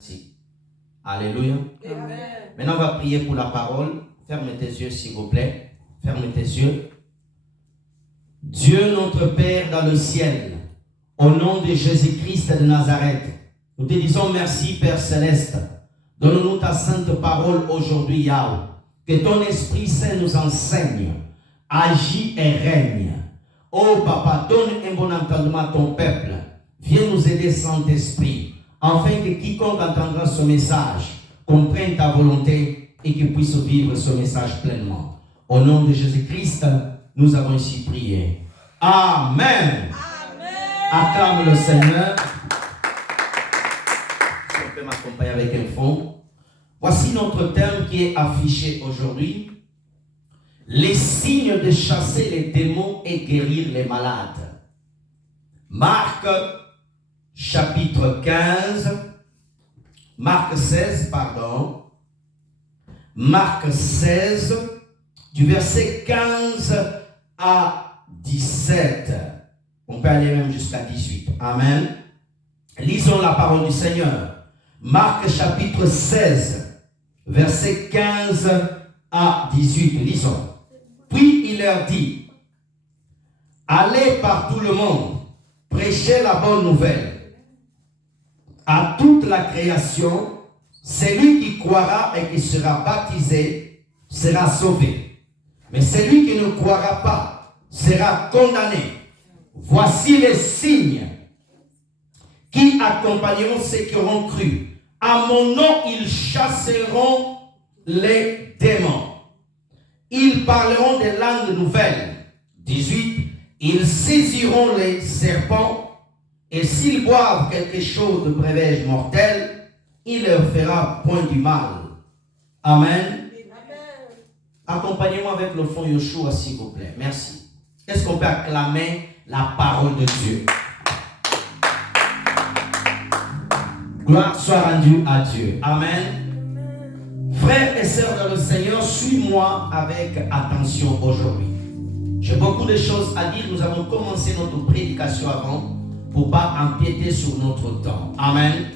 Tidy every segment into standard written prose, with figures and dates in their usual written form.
Si. Alléluia. Amen. Maintenant, on va prier pour la parole. Ferme tes yeux, s'il vous plaît. Ferme tes yeux. Dieu, notre Père dans le ciel, au nom de Jésus-Christ de Nazareth, nous te disons merci, Père Céleste. Donne-nous ta sainte parole aujourd'hui, Yahweh. Que ton Esprit Saint nous enseigne, agit et règne. Oh Papa, donne un bon entendement à ton peuple. Viens nous aider, Saint-Esprit, afin que quiconque entendra ce message comprenne ta volonté et qu'il puisse vivre ce message pleinement. Au nom de Jésus-Christ, nous avons ici prié. Amen. Amen. Acclame le Seigneur. Si on peut m'accompagner avec un fond. Voici notre thème qui est affiché aujourd'hui. Les signes de chasser les démons et guérir les malades. Marc chapitre 15. Marc 16, pardon. Marc 16, du verset 15 à 17. On peut aller même jusqu'à 18. Amen. Lisons la parole du Seigneur. Marc chapitre 16, verset 15 à 18. Lisons. Puis il leur dit, allez par tout le monde, prêchez la bonne nouvelle à toute la création. Celui qui croira et qui sera baptisé sera sauvé. Mais celui qui ne croira pas sera condamné. Voici les signes qui accompagneront ceux qui auront cru. À mon nom, ils chasseront les démons. Ils parleront des langues nouvelles. 18. Ils saisiront les serpents. Et s'ils boivent quelque chose de breuvage mortel, il leur fera point du mal. Amen. Accompagnez-moi avec le fond Yeshua, s'il vous plaît. Merci. Est-ce qu'on peut acclamer la parole de Dieu? Gloire soit rendue à Dieu. Amen. Frères et sœurs dans le Seigneur, suis-moi avec attention aujourd'hui. J'ai beaucoup de choses à dire. Nous avons commencé notre prédication avant pour ne pas empiéter sur notre temps. Amen.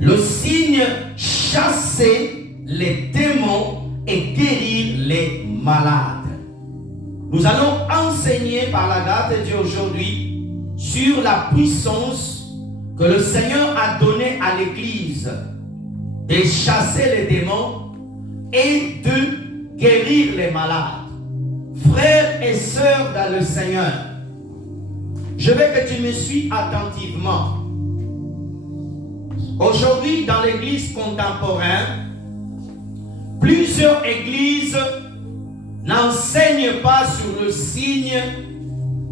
Le signe chasser les démons et guérir les malades. Nous allons enseigner par la grâce de Dieu aujourd'hui sur la puissance que le Seigneur a donnée à l'Église de chasser les démons et de guérir les malades. Frères et sœurs dans le Seigneur, je veux que tu me suis attentivement. Aujourd'hui, dans l'église contemporaine, plusieurs églises n'enseignent pas sur le signe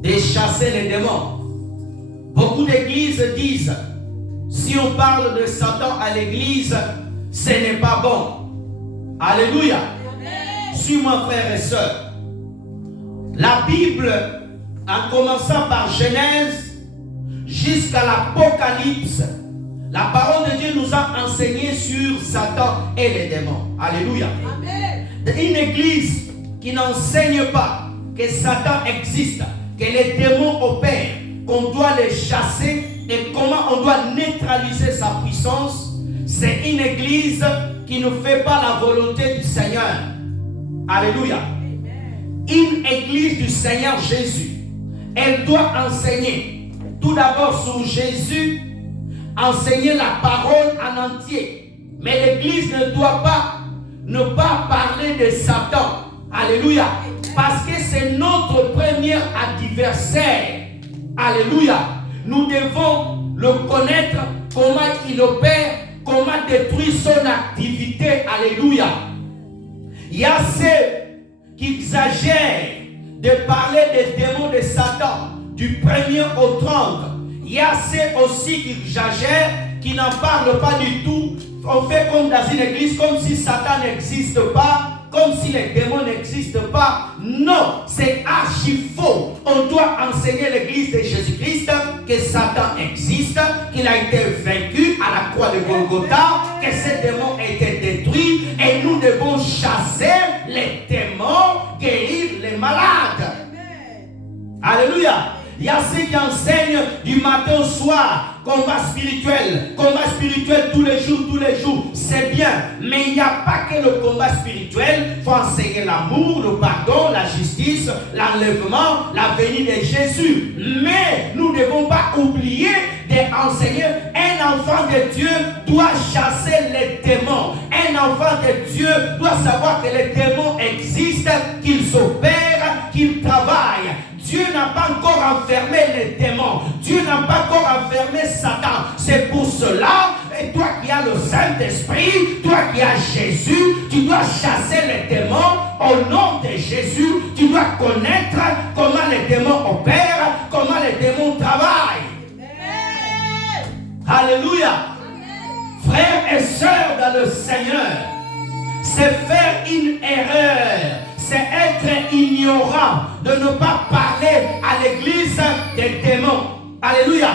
de chasser les démons. Beaucoup d'églises disent, si on parle de Satan à l'église, ce n'est pas bon. Alléluia. Suis-moi, frères et sœurs. La Bible, en commençant par Genèse jusqu'à l'Apocalypse, la parole de Dieu nous a enseigné sur Satan et les démons. Alléluia. Amen. Une église qui n'enseigne pas que Satan existe, que les démons opèrent, qu'on doit les chasser et comment on doit neutraliser sa puissance, c'est une église qui ne fait pas la volonté du Seigneur. Alléluia. Amen. Une église du Seigneur Jésus, elle doit enseigner tout d'abord sur Jésus, enseigner la parole en entier. Mais l'église ne doit pas ne pas parler de Satan. Alléluia. Parce que c'est notre premier adversaire. Alléluia. Nous devons le connaître, comment il opère, comment détruire son activité. Alléluia. Il y a ceux qui exagèrent de parler des démons de Satan du 1er au 30. Il y a ceux aussi qui exagèrent, qui n'en parlent pas du tout. On fait comme dans une église, comme si Satan n'existe pas, comme si les démons n'existent pas. Non, c'est archi faux. On doit enseigner l'église de Jésus-Christ que Satan existe, qu'il a été vaincu à la croix de Golgotha, que ces démons ont été détruits et nous devons chasser les démons, guérir les malades. Alléluia. Il y a ceux qui enseignent du matin au soir, combat spirituel, combat combat spirituel tous les jours, c'est bien. Mais il n'y a pas que le combat spirituel. Il faut enseigner l'amour, le pardon, la justice, l'enlèvement, la venue de Jésus. Mais nous ne devons pas oublier d'enseigner. Un enfant de Dieu doit chasser les démons. Un enfant de Dieu doit savoir que les démons existent, qu'ils opèrent, qu'ils travaillent. Dieu n'a pas encore enfermé les démons. Dieu n'a pas encore enfermé Satan. C'est pour cela, et toi qui as le Saint-Esprit, toi qui as Jésus, tu dois chasser les démons au nom de Jésus. Tu dois connaître comment les démons opèrent, comment les démons travaillent. Alléluia. Frères et sœurs dans le Seigneur, c'est faire une erreur. C'est être ignorant de ne pas parler à l'église des démons. Alléluia.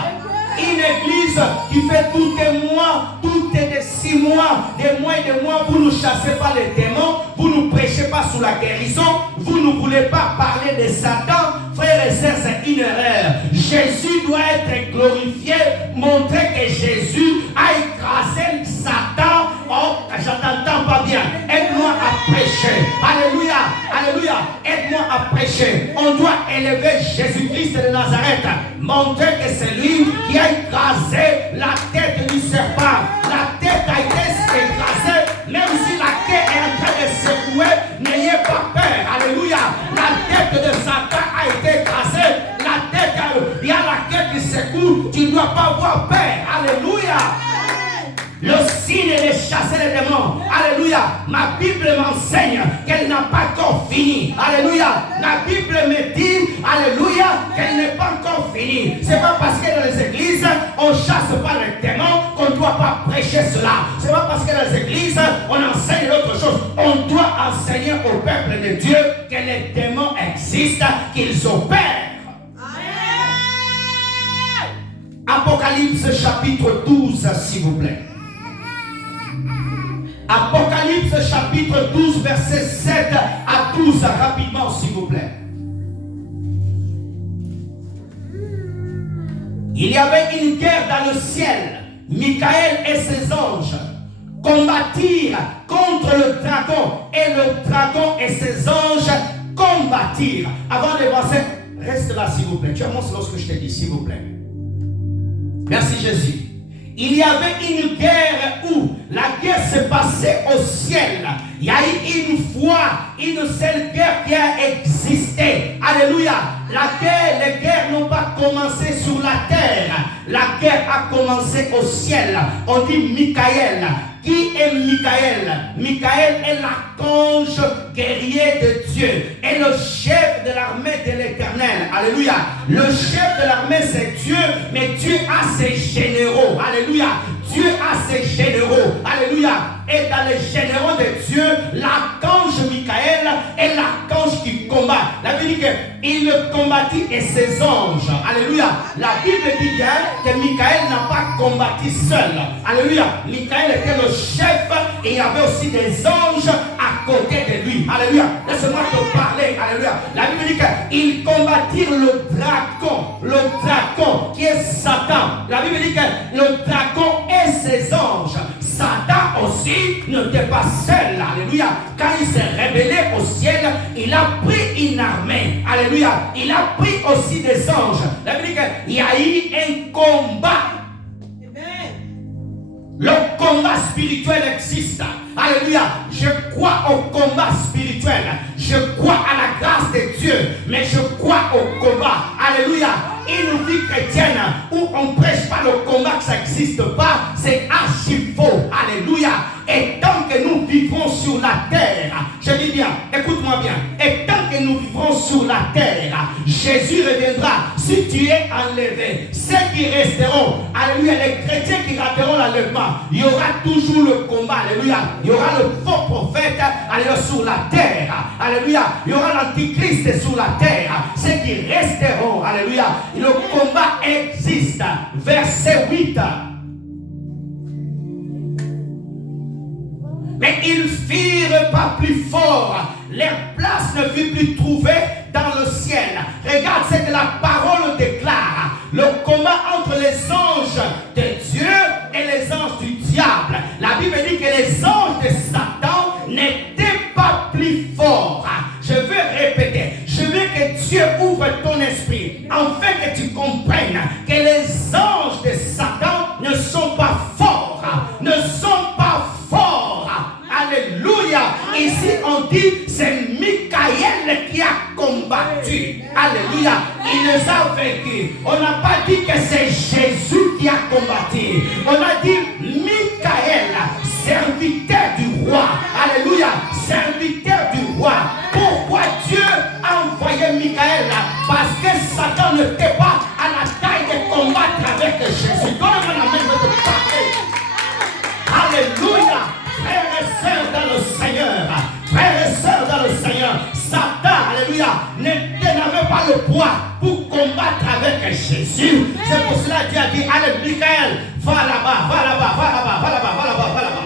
Une église qui fait tous les mois, tous les 6 mois, des mois et des mois, vous ne chassez pas les démons, vous ne prêchez pas sur la guérison, vous ne voulez pas parler de Satan. Frères et sœurs, c'est une erreur. Jésus doit être glorifié, montrer que Jésus a écrasé Satan. Oh, je n'entends pas bien. Aide-moi à prêcher. Alléluia, alléluia. Aide-moi à prêcher. On doit élever Jésus-Christ de Nazareth. Montrer que c'est lui qui a écrasé la tête du serpent. La tête a été écrasée. Même si la tête est en train de secouer, n'ayez pas peur. Alléluia. La tête de Satan a été écrasée. La tête, il y a la tête qui secoue. Tu ne dois pas avoir peur. Alléluia. Le signe est de chasser les démons. Alléluia. Ma Bible m'enseigne qu'elle n'a pas encore fini. Alléluia. La Bible me dit, alléluia, qu'elle n'est pas encore finie. C'est pas parce que dans les églises, on chasse pas les démons qu'on ne doit pas prêcher cela. C'est pas parce que dans les églises, on enseigne d'autres choses. On doit enseigner au peuple de Dieu que les démons existent, qu'ils opèrent. Apocalypse chapitre 12, s'il vous plaît. Apocalypse chapitre 12, verset 7 à 12, rapidement s'il vous plaît. Il y avait une guerre dans le ciel. Michael et ses anges combattirent contre le dragon. Et le dragon et ses anges combattirent. Avant de passer, reste là s'il vous plaît. Tu annonces lorsque je te dis, s'il vous plaît. Merci Jésus. Il y avait une guerre où la guerre s'est passée au ciel. Il y a eu une fois une seule guerre qui a existé. Alléluia. Les guerres n'ont pas commencé sur la terre. La guerre a commencé au ciel. On dit Michael. Qui est Michael? Michael est l'archange guerrier de Dieu. Et le chef de l'armée de l'Éternel. Alléluia. Le chef de l'armée c'est Dieu. Mais Dieu a ses généraux. Alléluia. Dieu a ses généraux. Alléluia. Et dans les généraux de Dieu, l'archange Michael est l'archange qui combat. La Bible dit qu'il combattit et ses anges. Alléluia. La Bible dit bien que Michael n'a pas combattu seul. Alléluia. Michael était le chef et il y avait aussi des anges à côté de lui. Alléluia. Laisse-moi te parler. Alléluia. La Bible dit qu'ils combattirent le dragon qui est Satan. La Bible dit que le dragon et ses anges. Satan aussi n'était pas seul. Alléluia. Quand il s'est rebellé au ciel, il a pris une armée. Alléluia. Il a pris aussi des anges. La Bible dit qu'il y a eu un combat. Le combat spirituel existe. Alléluia. Je crois au combat spirituel. Je crois à la grâce de Dieu. Mais je crois au combat. Alléluia. Une vie chrétienne où on ne prêche pas le combat, que ça n'existe pas, c'est archi faux. Alléluia. Et tant que nous vivrons sur la terre, je dis bien, écoute-moi bien, et tant que nous vivrons sur la terre, Jésus reviendra. Si tu es enlevé, ceux qui resteront, alléluia, les chrétiens qui rateront l'enlèvement, il y aura toujours le combat. Alléluia. Il y aura le faux prophète, alléluia, sur la terre. Alléluia. Il y aura l'antichrist sur la terre. Ceux qui resteront, alléluia. Le combat existe. Verset 8. Mais ils firent pas plus fort. Leur place ne fut plus trouvée dans le ciel. Regarde ce que la parole déclare. Le combat entre les anges de Dieu et les anges anges du diable. La Bible dit que les anges de Satan n'étaient pas plus forts. Je vais répéter. Je veux que Dieu ouvre ton esprit afin que tu comprennes que les anges de Satan ne sont pas forts. Ne sont pas forts. Alléluia. Ici on dit c'est Michael qui a combattu. Alléluia. Il les a vaincus. On n'a pas dit que c'est Jésus qui a combattu. On a dit Michael, serviteur du roi. Alléluia. Serviteur du roi. Pourquoi Dieu a envoyé Michael? Parce que Satan n'était pas à la taille de combattre avec Jésus. Donne-moi la main de te parler. Alléluia. Frères et sœurs dans le Seigneur, frères et sœurs dans le Seigneur, Satan, alléluia, n'avait pas le poids pour combattre avec Jésus. C'est pour cela que Dieu a dit, allez, Michael, va là-bas, va là-bas, va là-bas, va là-bas, va là-bas, va là-bas.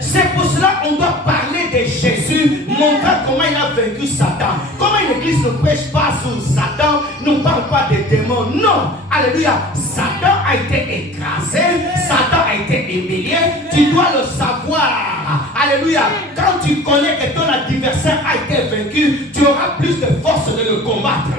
C'est pour cela qu'on doit parler de Jésus, montrant comment il a vaincu Satan. Comment une église ne prêche pas sur Satan, ne parle pas des démons. Non, alléluia. Satan a été écrasé, Satan a été humilié. Tu dois le savoir. Alléluia. Quand tu connais que ton adversaire a été vaincu, tu auras plus de force de le combattre.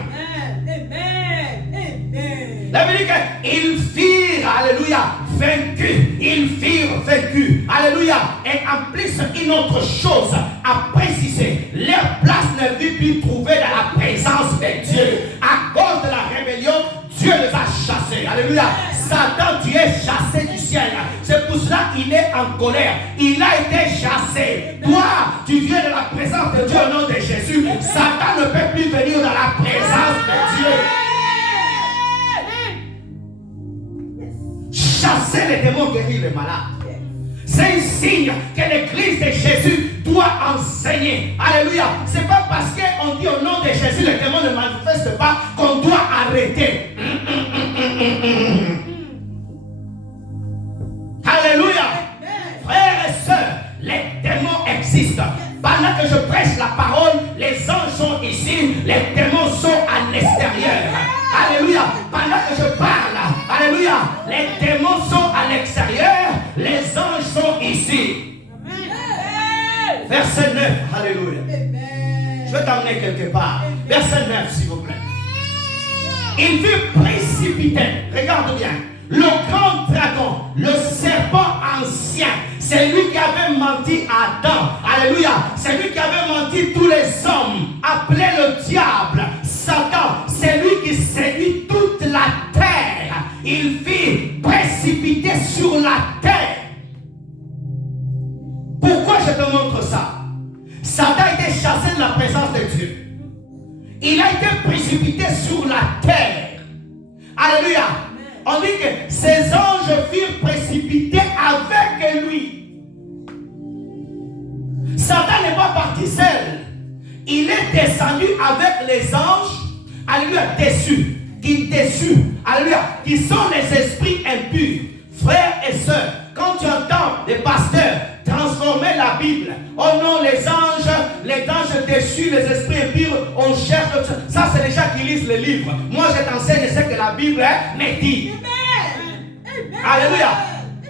La Bible dit qu'ils firent, alléluia, vaincus. Ils firent vaincus. Alléluia. Et en plus, une autre chose à préciser. Leur place ne fut plus trouvée dans la présence de Dieu. À cause de la rébellion, Dieu les a chassés. Alléluia. Satan, tu es chassé du ciel. C'est pour cela qu'il est en colère. Il a été chassé. Toi, tu viens de la présence de Dieu au nom de Jésus. Satan ne peut plus venir dans la présence de Dieu. Chasser les démons, guérir les malades. C'est un signe que l'église de Jésus doit enseigner. Alléluia. C'est pas parce qu'on dit au nom de Jésus les démons ne manifestent pas qu'on doit arrêter. Alléluia. Frères et sœurs, les démons existent. Pendant que je prêche la parole, les anges sont ici, les démons sont à l'extérieur. Alléluia. Pendant que je parle, alléluia, les démons sont à l'extérieur, les anges sont ici. Verset 9, alléluia. Je vais t'emmener quelque part. Verset 9, s'il vous plaît. Il fut précipité, regarde bien, le grand dragon, le serpent ancien, c'est lui qui avait menti à Adam. Alléluia. C'est lui qui avait menti tous les hommes. Appelé le diable, Satan. C'est lui qui séduit toute la terre. Il fit précipiter sur la terre. Pourquoi je te montre ça? Satan a été chassé de la présence de Dieu. Il a été précipité sur la terre. Alléluia. On dit que ces anges furent précipités avec lui. Satan n'est pas parti seul. Il est descendu avec les anges. Alléluia, déçus. Alléluia, qui sont les esprits impurs. Frères et sœurs, quand tu entends des pasteurs transformer la Bible, oh non, les anges déçus, les esprits impurs, on cherche. Ça, c'est les gens qui lisent les livres. Moi, je t'enseigne ce que la Bible me dit. Alléluia.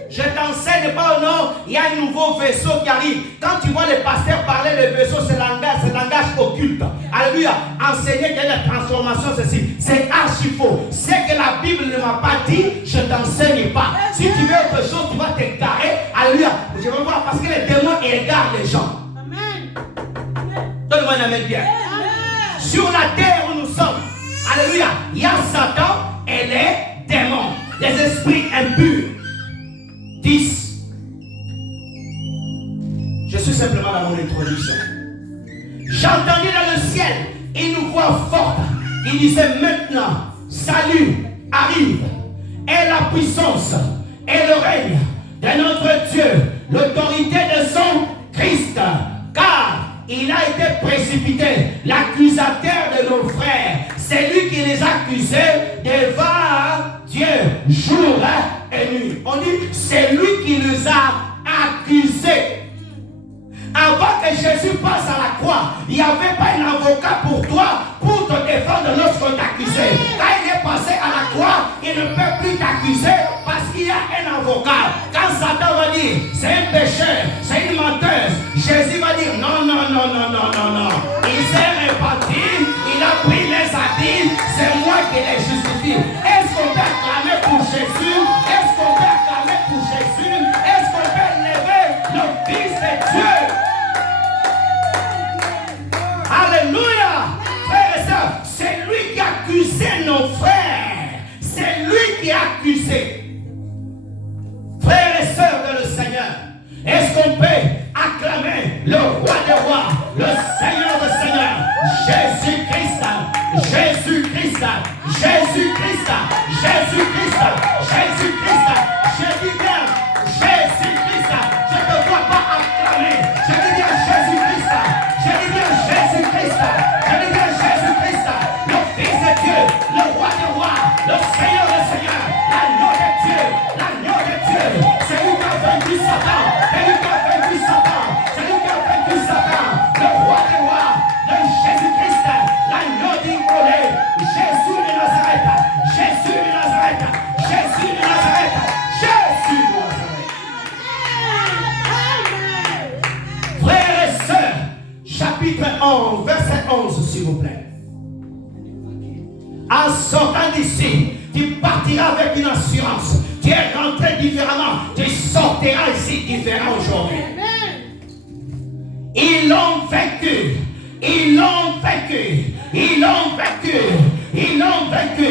Je t'enseigne pas, non, il y a un nouveau vaisseau qui arrive. Quand tu vois les pasteurs parler de vaisseau, c'est langage occulte. Alléluia. Enseigner quelle est la transformation, ceci, c'est archi faux. Ce que la Bible ne m'a pas dit, je t'enseigne pas. Si tu veux autre chose, tu vas t'égarer. Alléluia. Je vais voir parce que les démons égarent les gens. Donne-moi un amen bien. Sur la terre où nous sommes, alléluia, il y a Satan et les démons, les esprits impurs. 10. Je suis simplement dans mon introduction. J'entendais dans le ciel une voix forte qui disait maintenant, salut arrive, et la puissance et le règne de notre Dieu, l'autorité de son Christ, car il a été précipité, l'accusateur de nos frères. C'est lui qui les accusait devant Dieu jour et nuit. On dit, c'est lui qui les a accusés. Avant que Jésus passe à la croix, il n'y avait pas un avocat pour toi pour te défendre lorsqu'on t'accusait. Quand il est passé à la croix, il ne peut plus t'accuser parce qu'il y a un avocat. Quand Satan va dire, c'est un pécheur, c'est une menteuse, Jésus va dire, non, non, non, non, non, non, non. Il s'est répandu, il a pris les habits, c'est moi qui les justifie. Est-ce qu'on peut acclamer pour Jésus? Est-ce qu'on peut acclamer pour Jésus? Est-ce qu'on peut lever le Fils de Dieu? Alléluia! Frères et sœurs, c'est lui qui accusait nos frères. C'est lui qui a accusé. Frères et sœurs de le Seigneur, est-ce qu'on peut acclamer le roi des rois, le Seigneur des seigneurs, Jésus-Christ, Jésus-Christ, Jésus-Christ, Jésus-Christ, Jésus-Christ, je dis bien Jésus-Christ, je ne dois pas acclamer, je dis bien Jésus-Christ, je dis bien Jésus-Christ, je dis bien Jésus-Christ, le Fils de Dieu, le roi des rois, le Seigneur des seigneurs, l'agneau de Dieu, l'agneau de Dieu, c'est lui qui a vaincu Satan, c'est lui qui a vaincu Satan, c'est lui qui a vaincu Satan, le roi des rois, le Jésus-Christ, l'agneau d'immolé, Jésus de Nazareth, Jésus de Nazareth, Jésus de Nazareth, Jésus de Nazareth. Frères et sœurs, chapitre 11, verset 11, s'il vous plaît. En sortant d'ici, tu partiras avec une assurance. Tu es rentré différemment. Tu sortiras ici différent aujourd'hui. Ils l'ont vaincu. Ils l'ont vaincu. Ils l'ont vaincu. Ils l'ont vaincu.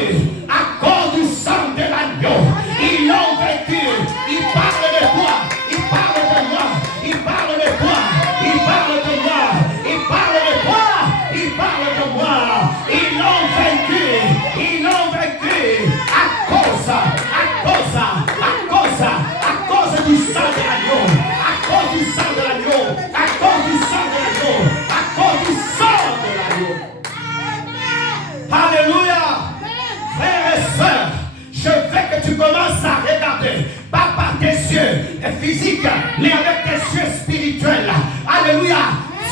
À cause du sang de l'agneau. Ils l'ont vaincu. Ils parlent de toi. Ils parlent de moi. Ils parlent de toi. Ils parlent de moi. Ils parlent de toi. Ils parlent de moi. Ils l'ont vaincu. Ils l'ont vaincu. À cause du sang de l'agneau. À cause du sang de l'agneau. À cause du sang de l'agneau. À cause du sang de l'agneau. Alléluia. Frères et sœurs, je veux que tu commences à regarder, pas par tes yeux physiques, mais avec tes yeux spirituels. Alléluia.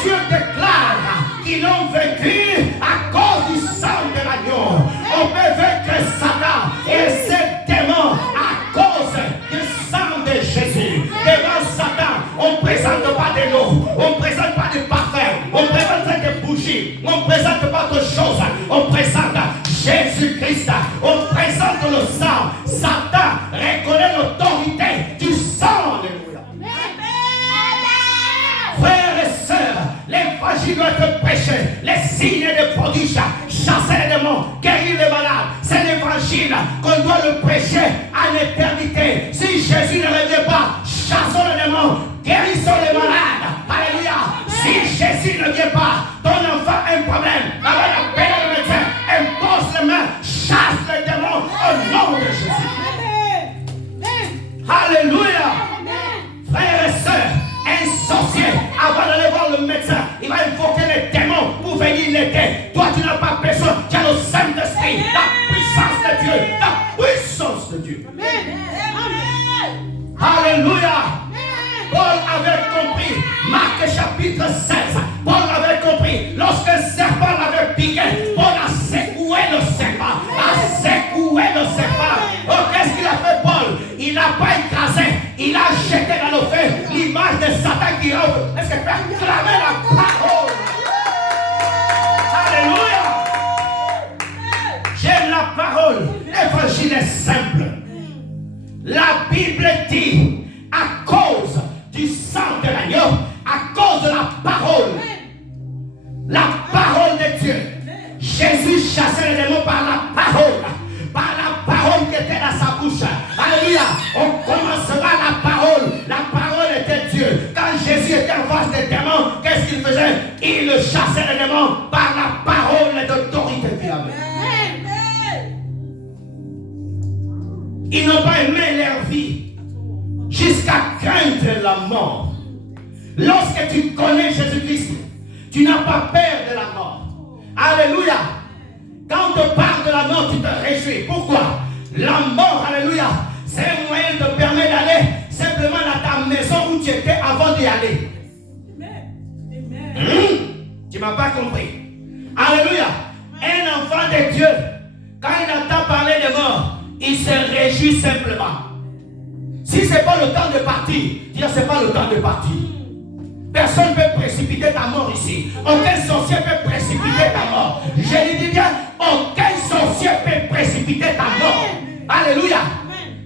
Dieu déclare qu'ils l'ont vaincu à cause du sang de l'agneau. On peut vaincre Satan et ses démons à cause du sang de Jésus. Devant Satan, on ne présente pas de l'eau, on ne présente pas de parfum, on ne présente pas de bougies, on ne présente pas de choses, on présente Jésus-Christ, on présente le sang. Satan reconnaît l'autorité du sang. Alléluia. Frères et sœurs, l'évangile doit être prêché, les signes et les prodiges, chasser les démons, guérir les malades. C'est l'évangile qu'on doit le prêcher à l'éternité. Si Jésus ne revient pas, chassons les démons, guérissons les malades. Alléluia. Si Jésus ne vient pas, ton enfant a un problème, avec la paix le médecin, impose les mains, chasse les démons au nom de Jésus. Alléluia. Frères et sœurs, un sorcier, avant d'aller voir le médecin, il va invoquer les démons pour venir l'aider. Toi, tu n'as pas besoin, tu as le Saint-Esprit, la puissance de Dieu, la puissance de Dieu. Alléluia. Paul avait compris, Marc chapitre 16, Paul avait compris, lorsque le serpent l'avait piqué, Paul a secoué le serpent, Oh, qu'est-ce qu'il a fait, Paul? Il n'a pas écrasé, il a jeté dans le feu l'image de Satan qui œuvre. Est-ce que tu peux acclamer la parole? Alléluia. J'aime la parole. L'évangile est simple. La Bible dit, à cause du sang de l'agneau, à cause de la parole de Dieu, Jésus chassait les démons par la parole qui était dans sa bouche. Alléluia. On commencera la parole était Dieu. Quand Jésus était en face des démons, qu'est-ce qu'il faisait? Il chassait les démons par la parole d'autorité qu'il avait. Ils n'ont pas aimé leur vie jusqu'à craindre la mort. Lorsque tu connais Jésus-Christ, tu n'as pas peur de la mort. Alléluia. Quand on te parle de la mort, tu te réjouis. Pourquoi? La mort, alléluia, c'est un moyen qui te permet d'aller simplement dans ta maison où tu étais avant d'y aller. Tu ne m'as pas compris. Alléluia. Un enfant de Dieu, quand il entend parler de mort, il se réjouit simplement. Si ce n'est pas le temps de partir, dis c'est pas le temps de partir. Personne ne peut précipiter ta mort ici. Aucun sorcier peut précipiter ta mort. Je lui dis bien, aucun sorcier peut précipiter ta mort. Alléluia.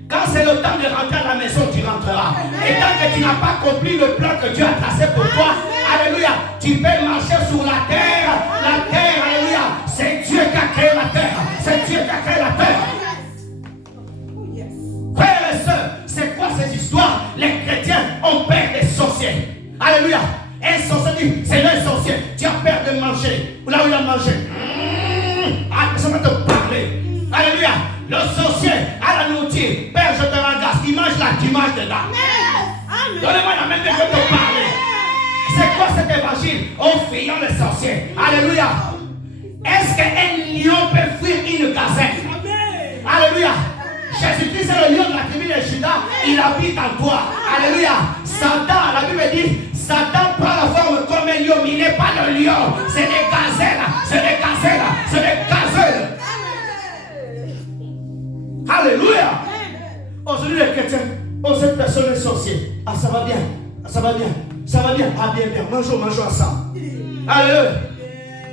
Quand c'est le temps de rentrer à la maison, tu rentreras. Et tant que tu n'as pas accompli le plan que Dieu a tracé pour toi, alléluia, tu peux marcher sur la terre. La terre, alléluia, c'est Dieu qui a créé la terre. C'est Dieu qui a créé la terre. Frères et sœurs, c'est quoi ces histoires? Les chrétiens ont peur des sorciers. Alléluia. Un sorcier dit, c'est un sorcier. Tu as peur de manger. Là où il a mangé. Ça va te parler. Alléluia. Le sorcier à la nourriture. Père, je te rends grâce. Il mange là, tu manges dedans. Donnez-moi la main que je vais te parler. C'est quoi cet évangile? Oh, fuyons les sorciers. Alléluia. Est-ce qu'un lion peut fuir une gazelle? Alléluia. Jésus-Christ est le lion de la tribu de Juda. Il habite en toi. Alléluia. Satan, la Bible dit, Satan prend la forme comme un lion, mais il n'est pas le lion. C'est des gazelles. C'est des gazelles. C'est des gazelles. Alléluia. Aujourd'hui les chrétiens, oh cette personne est sorcier. Ah ça va bien, ça va bien, ça va bien. Ah bien, bien, mangeons ensemble. Alléluia.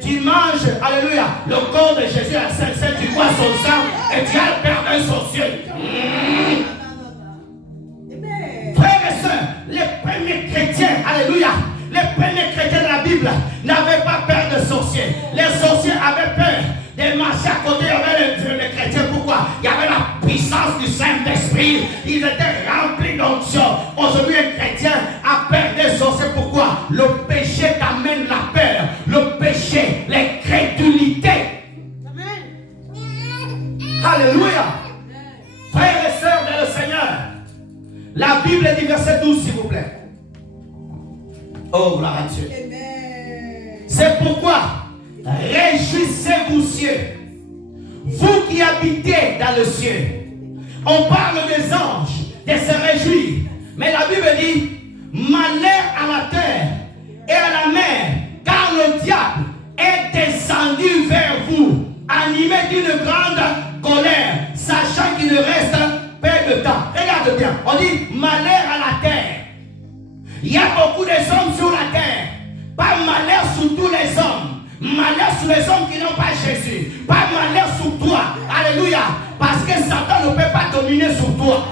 Tu manges, alléluia, le corps de Jésus à Saint-Saint, tu bois son sang et tu as le père d'un sorcier. Frères et sœurs, les premiers chrétiens, alléluia, les premiers chrétiens de la Bible n'avaient pas peur de sorciers. Les sorciers avaient peur de marcher à côté des chrétiens. Pourquoi? Il y avait la puissance du Saint-Esprit. Ils étaient remplis d'onction. Aujourd'hui, un chrétien a peur des sorciers. Pourquoi? Le péché t'amène la peur. Le péché, l'incrédulité. Alléluia. Frères et sœurs de le Seigneur, la Bible dit verset 12 s'il vous plaît. Oh, gloire à Dieu. C'est pourquoi réjouissez-vous cieux, vous qui habitez dans le ciel. On parle des anges, de se réjouir. Mais la Bible dit, malheur à la terre et à la mer, car le diable est descendu vers vous, animé d'une grande colère, sachant qu'il ne reste peu de temps. Regarde bien, on dit malheur à la terre. Il y a beaucoup d'hommes sur la terre. Pas malheur sur tous les hommes. Malheur sur les hommes qui n'ont pas Jésus. Pas malheur sur toi. Alléluia. Parce que Satan ne peut pas dominer sur toi.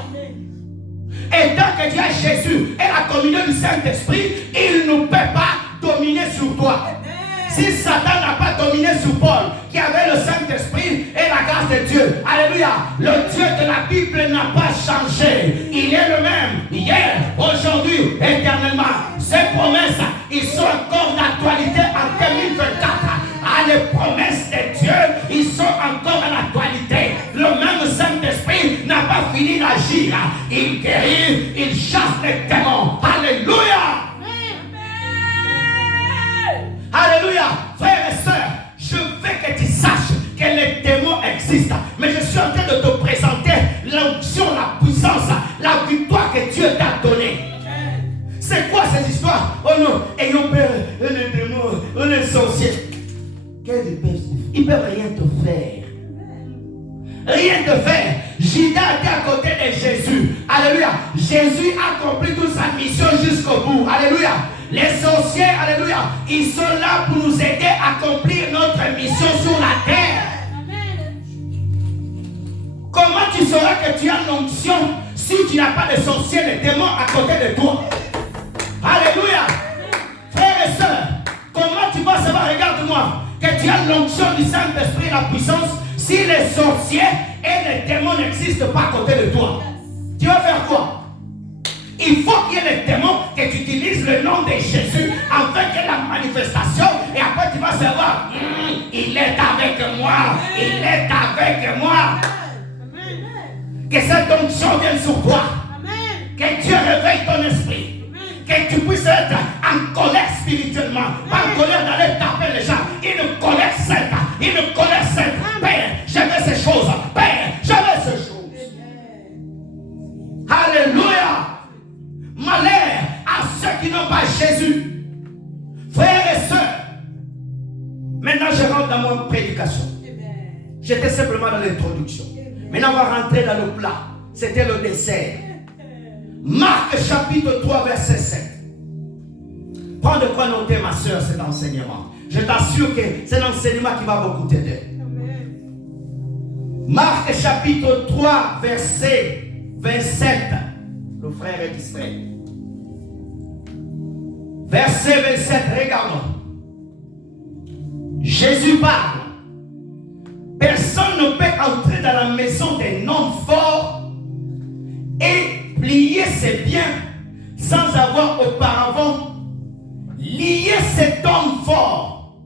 Et tant que tu as Jésus et la communion du Saint-Esprit, il ne peut pas dominer sur toi. Si Satan n'a pas dominé sur Paul, qui avait le Saint-Esprit et la grâce de Dieu, alléluia, le Dieu de la Bible n'a pas changé. Il est le même, hier, aujourd'hui, éternellement. Ces promesses, ils sont encore d'actualité en 2024. Ah, les promesses de Dieu, ils sont encore en actualité. Le même Saint-Esprit n'a pas fini d'agir. Il guérit, il chasse les démons. Alléluia. Alléluia. Frères et sœurs, je veux que tu saches que les démons existent. Mais je suis en train de te présenter l'onction, la puissance, la victoire que Dieu t'a donnée. C'est quoi cette histoire? Oh non, ayons peur, les démons, les sorciers. Ils peuvent rien te faire. Rien te faire. Judas était à côté de Jésus. Alléluia. Jésus a accompli toute sa mission jusqu'au bout. Alléluia. Les sorciers, alléluia, ils sont là pour nous aider à accomplir notre mission sur la terre. Comment tu sauras que tu as l'onction si tu n'as pas de sorciers, de démons à côté de toi? Alléluia. Frères et sœurs, comment tu vas savoir, regarde-moi, que tu as l'onction du Saint-Esprit, la puissance, si les sorciers et les démons n'existent pas à côté de toi? Tu vas faire quoi? Il faut qu'il y ait des démons, que tu utilises le nom de Jésus afin qu'il y ait la manifestation et après tu vas savoir, il est avec moi, il est avec moi. Que cette onction vienne sur toi. Que Dieu réveille ton esprit. Que tu puisses être en colère spirituellement, pas en colère d'aller taper les gens. Une colère sainte, une colère sainte. Père, je veux ces choses. Père, je veux ces choses. Alléluia. Malheur à ceux qui n'ont pas Jésus. Frères et sœurs, maintenant je rentre dans mon prédication. J'étais simplement dans l'introduction. Maintenant on va rentrer dans le plat. C'était le dessert. Marc chapitre 3, verset 7. Prends de quoi noter, ma soeur, cet enseignement. Je t'assure que c'est un enseignement qui va beaucoup t'aider. Marc chapitre 3, verset 27. Le frère est distrait. Verset 27, regardons. Jésus parle. Personne ne peut entrer dans la maison d'un homme fort et plier ses biens sans avoir auparavant lié cet homme fort.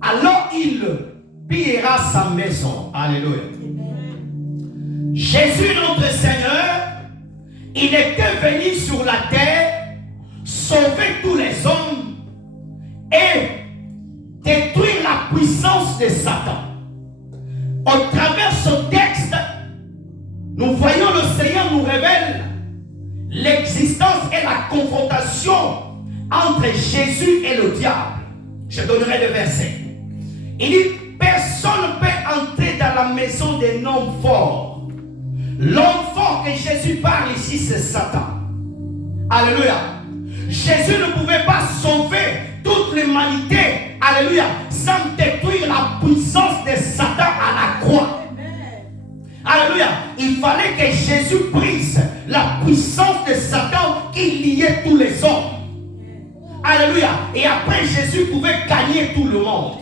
Alors il pillera sa maison. Alléluia. Jésus, notre Seigneur, il était venu sur la terre sauver tous les hommes et détruire la puissance de Satan. Au travers de ce texte, nous voyons le Seigneur nous révèle l'existence et la confrontation entre Jésus et le diable. Je donnerai le verset. Il dit, personne ne peut entrer dans la maison d'un homme fort. L'homme fort que Jésus parle ici, c'est Satan. Alléluia. Jésus ne pouvait pas sauver toute l'humanité, alléluia, sans détruire la puissance de Satan à la croix. Alléluia. Il fallait que Jésus brise la puissance de Satan qui liait tous les hommes. Alléluia. Et après, Jésus pouvait gagner tout le monde.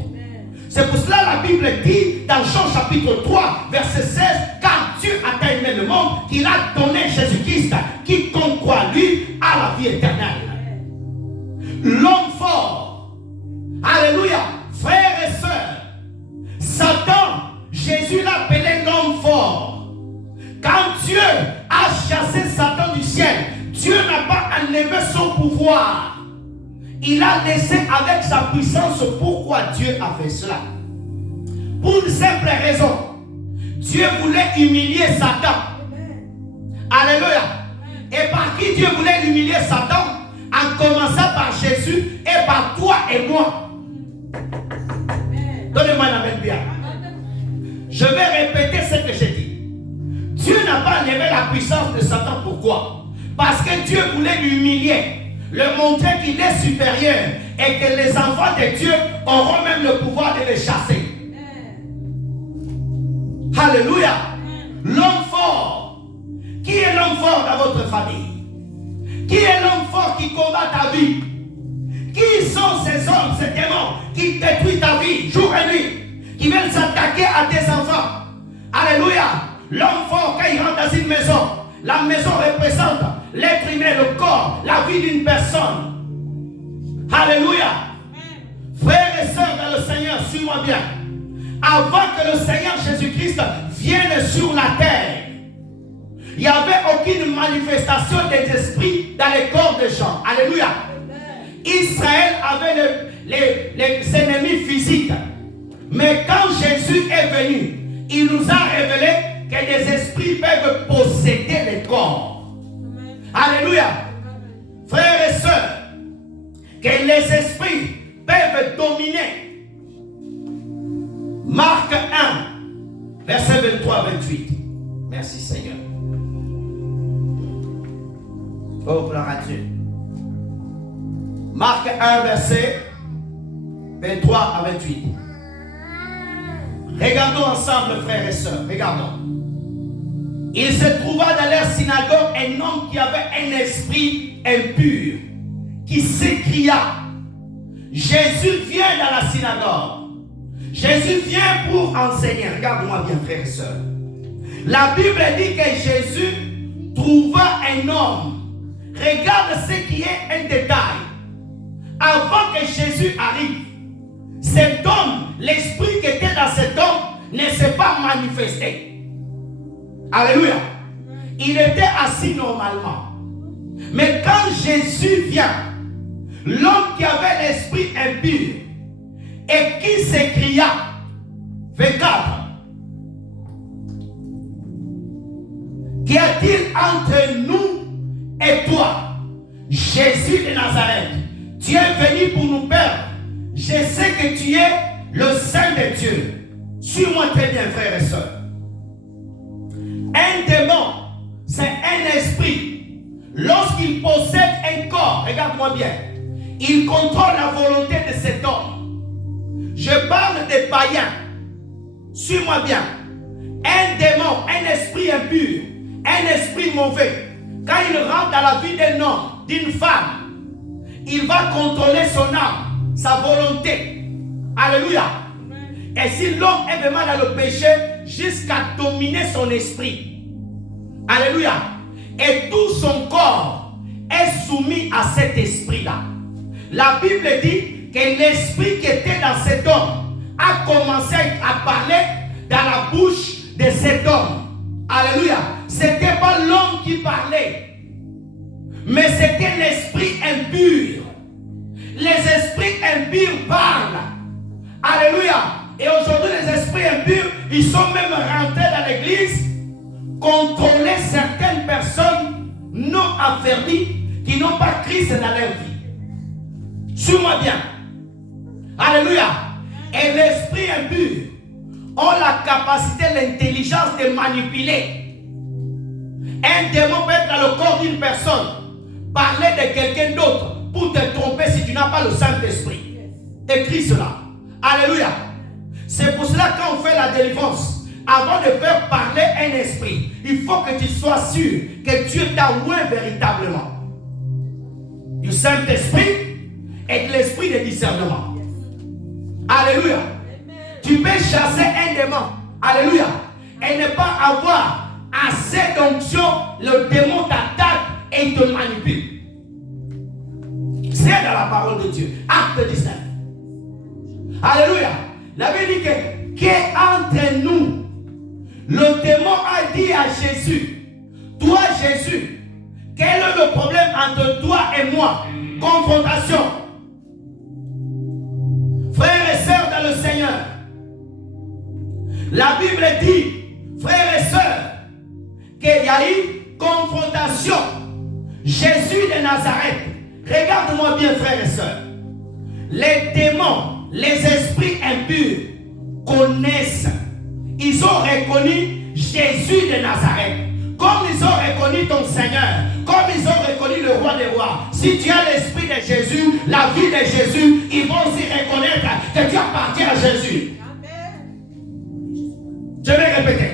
C'est pour cela la Bible dit dans Jean chapitre 3, verset 16, car Dieu a tant aimé le monde qu'il a donné Jésus-Christ, quiconque croit lui a la vie éternelle. L'homme fort, alléluia, frères et sœurs, Satan, Jésus l'appelait l'homme fort. Quand Dieu a chassé Satan du ciel, Dieu n'a pas enlevé son pouvoir. Il a laissé avec sa puissance. Pourquoi Dieu a fait cela? Pour une simple raison. Dieu voulait humilier Satan. Alléluia. Et par qui Dieu voulait humilier Satan? En commençant par Jésus et par toi et moi. Donnez-moi la main bien. Je vais répéter ce que j'ai dit. Dieu n'a pas enlevé la puissance de Satan. Pourquoi? Parce que Dieu voulait l'humilier. Le montrer qu'il est supérieur et que les enfants de Dieu auront même le pouvoir de les chasser. Alléluia. L'homme fort. Qui est l'homme fort dans votre famille? Qui est l'homme fort qui combat ta vie? Qui sont ces hommes, ces démons qui détruisent ta vie jour et nuit, qui veulent s'attaquer à tes enfants? Alléluia. L'homme fort, quand il rentre dans une maison, la maison représente l'être humain, le corps, la vie d'une personne. Alléluia. Frères et sœurs dans le Seigneur, suis-moi bien. Avant que le Seigneur Jésus-Christ vienne sur la terre, il n'y avait aucune manifestation des esprits dans les corps des gens. Alléluia. Israël avait les ennemis physiques. Mais quand Jésus est venu, il nous a révélé que des esprits peuvent posséder les corps. Alléluia. Frères et sœurs, que les esprits peuvent dominer. Marc 1, verset 23-28. Merci Seigneur. Oh, gloire à Dieu. Marc 1, verset 23 à 28. Regardons ensemble, frères et sœurs. Regardons. Il se trouva dans leur synagogue un homme qui avait un esprit impur, qui s'écria. Jésus vient dans la synagogue. Jésus vient pour enseigner. Regarde-moi bien, frères et sœurs. La Bible dit que Jésus trouva un homme. Regarde ce qui est un détail. Avant que Jésus arrive, cet homme, l'esprit qui était dans cet homme ne s'est pas manifesté. Alléluia. Il était assis normalement. Mais quand Jésus vient, l'homme qui avait l'esprit impur et qui s'écria, 24, qu'y a-t-il entre nous et toi, Jésus de Nazareth? Tu es venu pour nous perdre. Je sais que tu es le Saint de Dieu. Suis-moi très bien, frères et sœurs. Un démon, c'est un esprit. lorsqu'il possède un corps, regarde-moi bien, il contrôle la volonté de cet homme. Je parle des païens. Suis-moi bien. Un démon, un esprit impur, un esprit mauvais, quand il rentre dans la vie d'un homme, d'une femme, il va contrôler son âme, sa volonté. Alléluia. Et si l'homme est vraiment dans le péché, jusqu'à dominer son esprit. Alléluia. Et tout son corps est soumis à cet esprit-là. La Bible dit que l'esprit qui était dans cet homme a commencé à parler dans la bouche de cet homme. Alléluia. Ce n'était pas l'homme qui parlait, mais c'était l'esprit impur. Les esprits impurs parlent. Alléluia. Et aujourd'hui, les esprits impurs, ils sont même rentrés dans l'église, contrôler certaines personnes non affermies qui n'ont pas Christ dans leur vie. Suis-moi bien. Alléluia. Et l'esprit impur ont la capacité, l'intelligence de manipuler. Un démon peut être dans le corps d'une personne, parler de quelqu'un d'autre pour te tromper si tu n'as pas le Saint-Esprit. Écris cela. Alléluia. C'est pour cela quand on fait la délivrance, avant de faire parler un esprit, il faut que tu sois sûr que Dieu t'a oint véritablement du Saint-Esprit et de l'esprit de discernement. Alléluia. Tu peux chasser un démon. Alléluia. Et ne pas avoir assez d'onction, le démon t'attaque et il te manipule. C'est dans la parole de Dieu. Acte 19. Alléluia. La Bible dit qu'entre nous, le démon a dit à Jésus, toi Jésus, quel est le problème entre toi et moi? Confrontation. Frères et sœurs dans le Seigneur, la Bible dit, frères et sœurs, qu'il y a eu confrontation. Jésus de Nazareth, regarde-moi bien frères et sœurs, les démons, les esprits impurs connaissent, ils ont reconnu Jésus de Nazareth. Comme ils ont reconnu ton Seigneur, comme ils ont reconnu le roi des rois. Si tu as l'esprit de Jésus, la vie de Jésus, ils vont aussi reconnaître que tu appartiens à Jésus. Je vais répéter.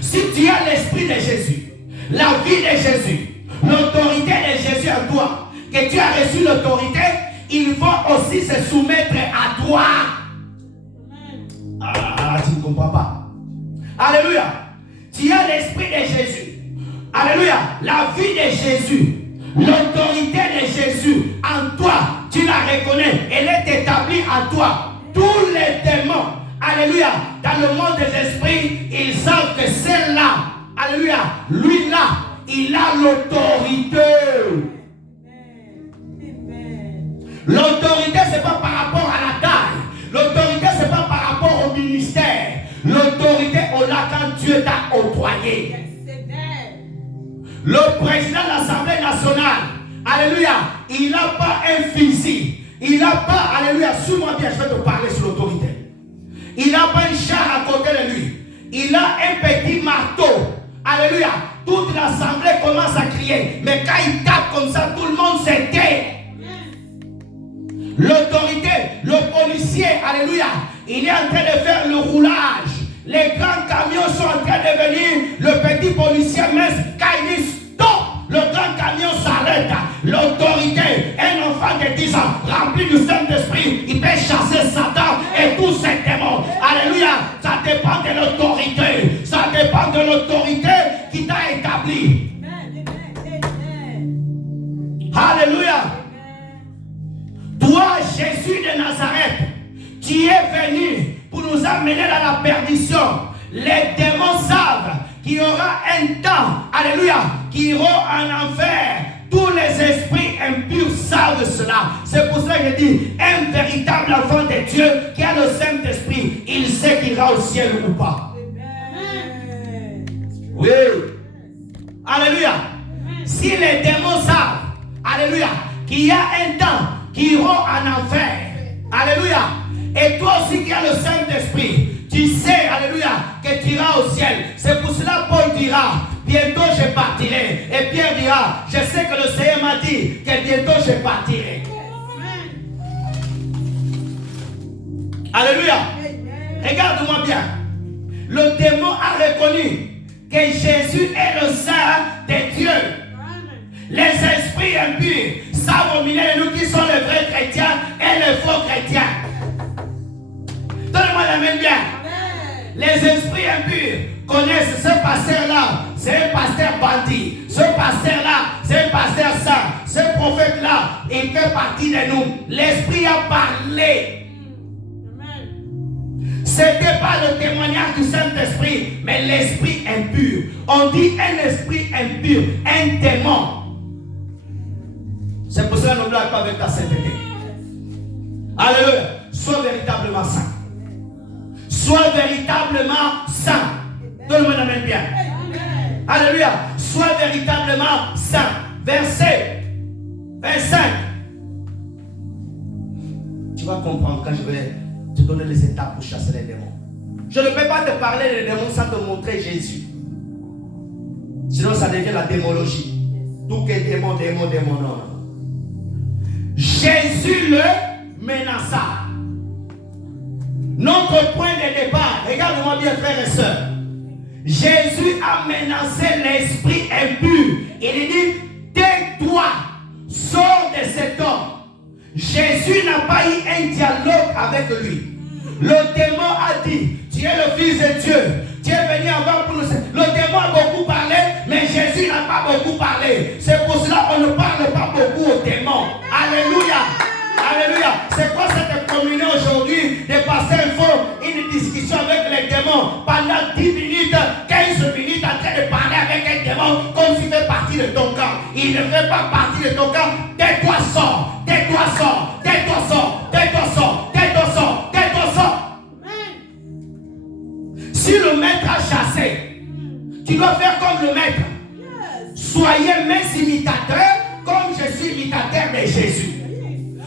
Si tu as l'esprit de Jésus, la vie de Jésus, l'autorité de Jésus en toi, que tu as reçu l'autorité, ils vont aussi se soumettre à toi. Ah, tu ne comprends pas. Alléluia. Tu as l'esprit de Jésus. Alléluia. La vie de Jésus, l'autorité de Jésus en toi, tu la reconnais. Elle est établie en toi. Tous les démons, alléluia, dans le monde des esprits, ils savent que celle-là, alléluia, lui-là, il a l'autorité. L'autorité, ce n'est pas par rapport à la taille. L'autorité, ce n'est pas par rapport au ministère. L'autorité, on l'a quand Dieu t'a octroyé. Le président de l'Assemblée nationale, alléluia, il n'a pas un physique. Il n'a pas, alléluia, suis-moi bien, je vais te parler sur l'autorité. Il n'a pas un char à côté de lui. Il a un petit marteau. Alléluia. Toute l'Assemblée commence à crier. Mais quand il tape comme ça, tout le monde se tait. L'autorité, le policier, alléluia, il est en train de faire le roulage. Les grands camions sont en train de venir. Le petit policier mince, quand il dit stop, le grand camion s'arrête. L'autorité, un enfant de 10 ans, rempli du Saint-Esprit, il peut chasser Satan et tous ses démons. Alléluia, ça dépend de l'autorité. Ça dépend de l'autorité qui t'a établi. Alléluia. Toi, Jésus de Nazareth, tu es venu pour nous amener dans la perdition. Les démons savent qu'il y aura un temps, alléluia, qui iront en enfer. Tous les esprits impurs savent cela. C'est pour cela que je dis, un véritable enfant de Dieu qui a le Saint-Esprit, il sait qu'il ira au ciel ou pas. Oui. Alléluia. Si les démons savent, alléluia, qu'il y a un temps qui iront en enfer. Alléluia. Et toi aussi qui as le Saint-Esprit, tu sais, alléluia, que tu iras au ciel. C'est pour cela Paul dira, bientôt je partirai. Et Pierre dira, je sais que le Seigneur m'a dit que bientôt je partirai. Alléluia. Regarde-moi bien. Le démon a reconnu que Jésus est le Saint de Dieu. Les esprits impurs savent au milieu de nous qui sont les vrais chrétiens et les faux chrétiens. Donnez-moi la main bien. Les esprits impurs connaissent ce pasteur-là, c'est un pasteur bandit. Ce pasteur-là, c'est un pasteur saint. Ce prophète-là, il fait partie de nous. L'esprit a parlé. Ce n'était pas le témoignage du Saint-Esprit, mais l'esprit impur. On dit un esprit impur, un démon. C'est pour cela que nous ne blaguons pas avec ta sainteté. Alléluia. Sois véritablement saint. Sois véritablement saint. Donne-moi la main bien. Alléluia. Sois véritablement saint. Verset 25. Tu vas comprendre quand je vais te donner les étapes pour chasser les démons. Je ne peux pas te parler des démons sans te montrer Jésus. Sinon ça devient la démologie. Tout est démon, démon, démon, non. Jésus le menaça. Notre point de départ, regarde-moi bien frères et sœurs. Jésus a menacé l'esprit impur. Il dit, tais-toi, sors de cet homme. Jésus n'a pas eu un dialogue avec lui. Le démon a dit, tu es le fils de Dieu. Tu es venu avoir pour nous. Le démon a beaucoup parlé, mais Jésus n'a pas beaucoup parlé. C'est pour cela qu'on ne parle pas beaucoup aux démons. Alléluia. Alléluia. C'est quoi cette communion aujourd'hui de passer une discussion avec les démons pendant 10 minutes, 15 minutes en train de parler avec un démon comme s'il fait partie de ton camp. Il ne fait pas partie de ton camp. Tais-toi, sors. Tais-toi, sors. Tais-toi, sors. Tais-toi, sors. Tais-toi, sors. Tais-toi, sors. Si le maître a chassé, tu dois faire comme le maître. Soyez mes imitateurs comme je suis imitateur de Jésus.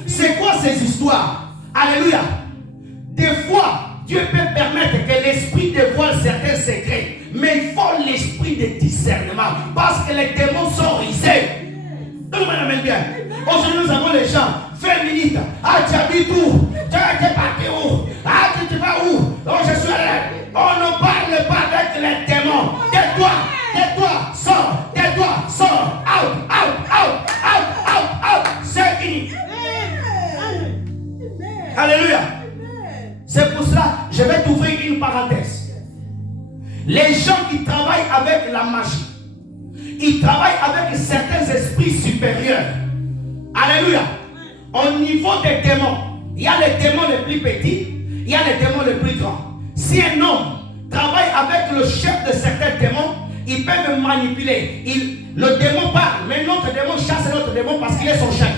C'est quoi ces histoires? Alléluia. Des fois, Dieu peut permettre que l'esprit dévoile certains secrets. Mais il faut l'esprit de discernement. Parce que les démons sont risés. Donne-moi la main bien. Aujourd'hui, nous avons les gens. 20 minutes. Ah, tu habites où? Tu es parti où? Ah, tu vas où? Oh, je suis allé. On ne parle pas avec les démons. Tais-toi, tais-toi, sors, tais-toi, sors. Out, out, out, out, out, out. C'est fini. Alléluia. C'est pour cela, je vais t'ouvrir une parenthèse. Les gens qui travaillent avec la magie, ils travaillent avec certains esprits supérieurs. Alléluia. Au niveau des démons, il y a les démons les plus petits, il y a les démons les plus grands. Si un homme travaille avec le chef de certains démons, il peut me manipuler. Le démon parle, mais notre démon chasse l'autre démon parce qu'il est son chef.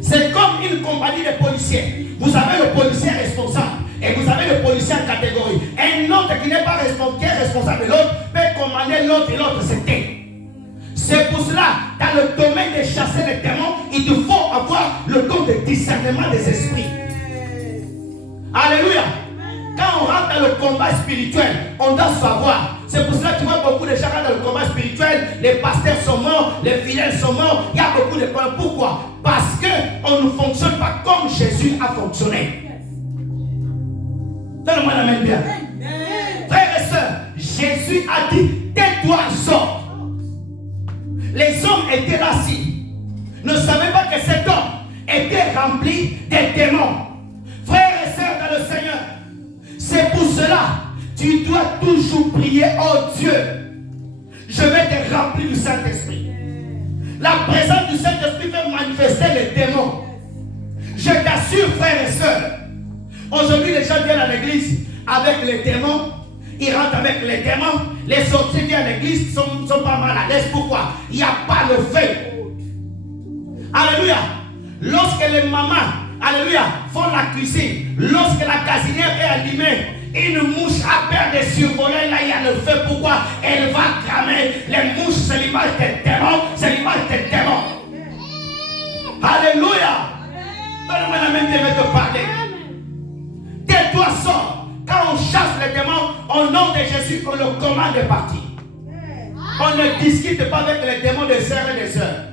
C'est comme une compagnie de policiers. Vous avez le policier responsable et vous avez le policier en catégorie. Un autre qui n'est pas responsable, qui est responsable de l'autre, peut commander l'autre et l'autre se tait. C'est pour cela, dans le domaine de chasser les démons, il te faut avoir le don de discernement des esprits. Alléluia. Quand on rentre dans le combat spirituel, on doit savoir. C'est pour cela que tu vois beaucoup de gens dans le combat spirituel. Les pasteurs sont morts, les fidèles sont morts. Il y a beaucoup de problèmes. Pourquoi? Parce qu'on ne fonctionne pas comme Jésus a fonctionné. Donne-moi la main bien. Frères et sœurs, Jésus a dit, tais-toi, sors. Les hommes étaient assis, ne savaient pas que cet homme était rempli de démons. Frères et sœurs dans le Seigneur, c'est pour cela tu dois toujours prier, oh Dieu, je vais te remplir du Saint-Esprit. La présence du Saint-Esprit fait manifester les démons. Je t'assure, frères et sœurs, aujourd'hui les gens viennent à l'église avec les démons. Ils rentrent avec les démons. Les sorciers viennent à l'église, sont pas mal à l'aise. Pourquoi? Il n'y a pas le feu. Alléluia. Lorsque les mamans, alléluia, font la cuisine, lorsque la cuisinière est allumée, une mouche a peur de survoler, là il y a le feu. Pourquoi? Elle va cramer. Les mouches, c'est l'image des démons. C'est l'image des démons. Alléluia. Donne-moi la main, je vais te parler. Tais-toi, sors. Quand on chasse les démons au nom de Jésus, on le commande de partir. On ne discute pas avec les démons des frères et des sœurs.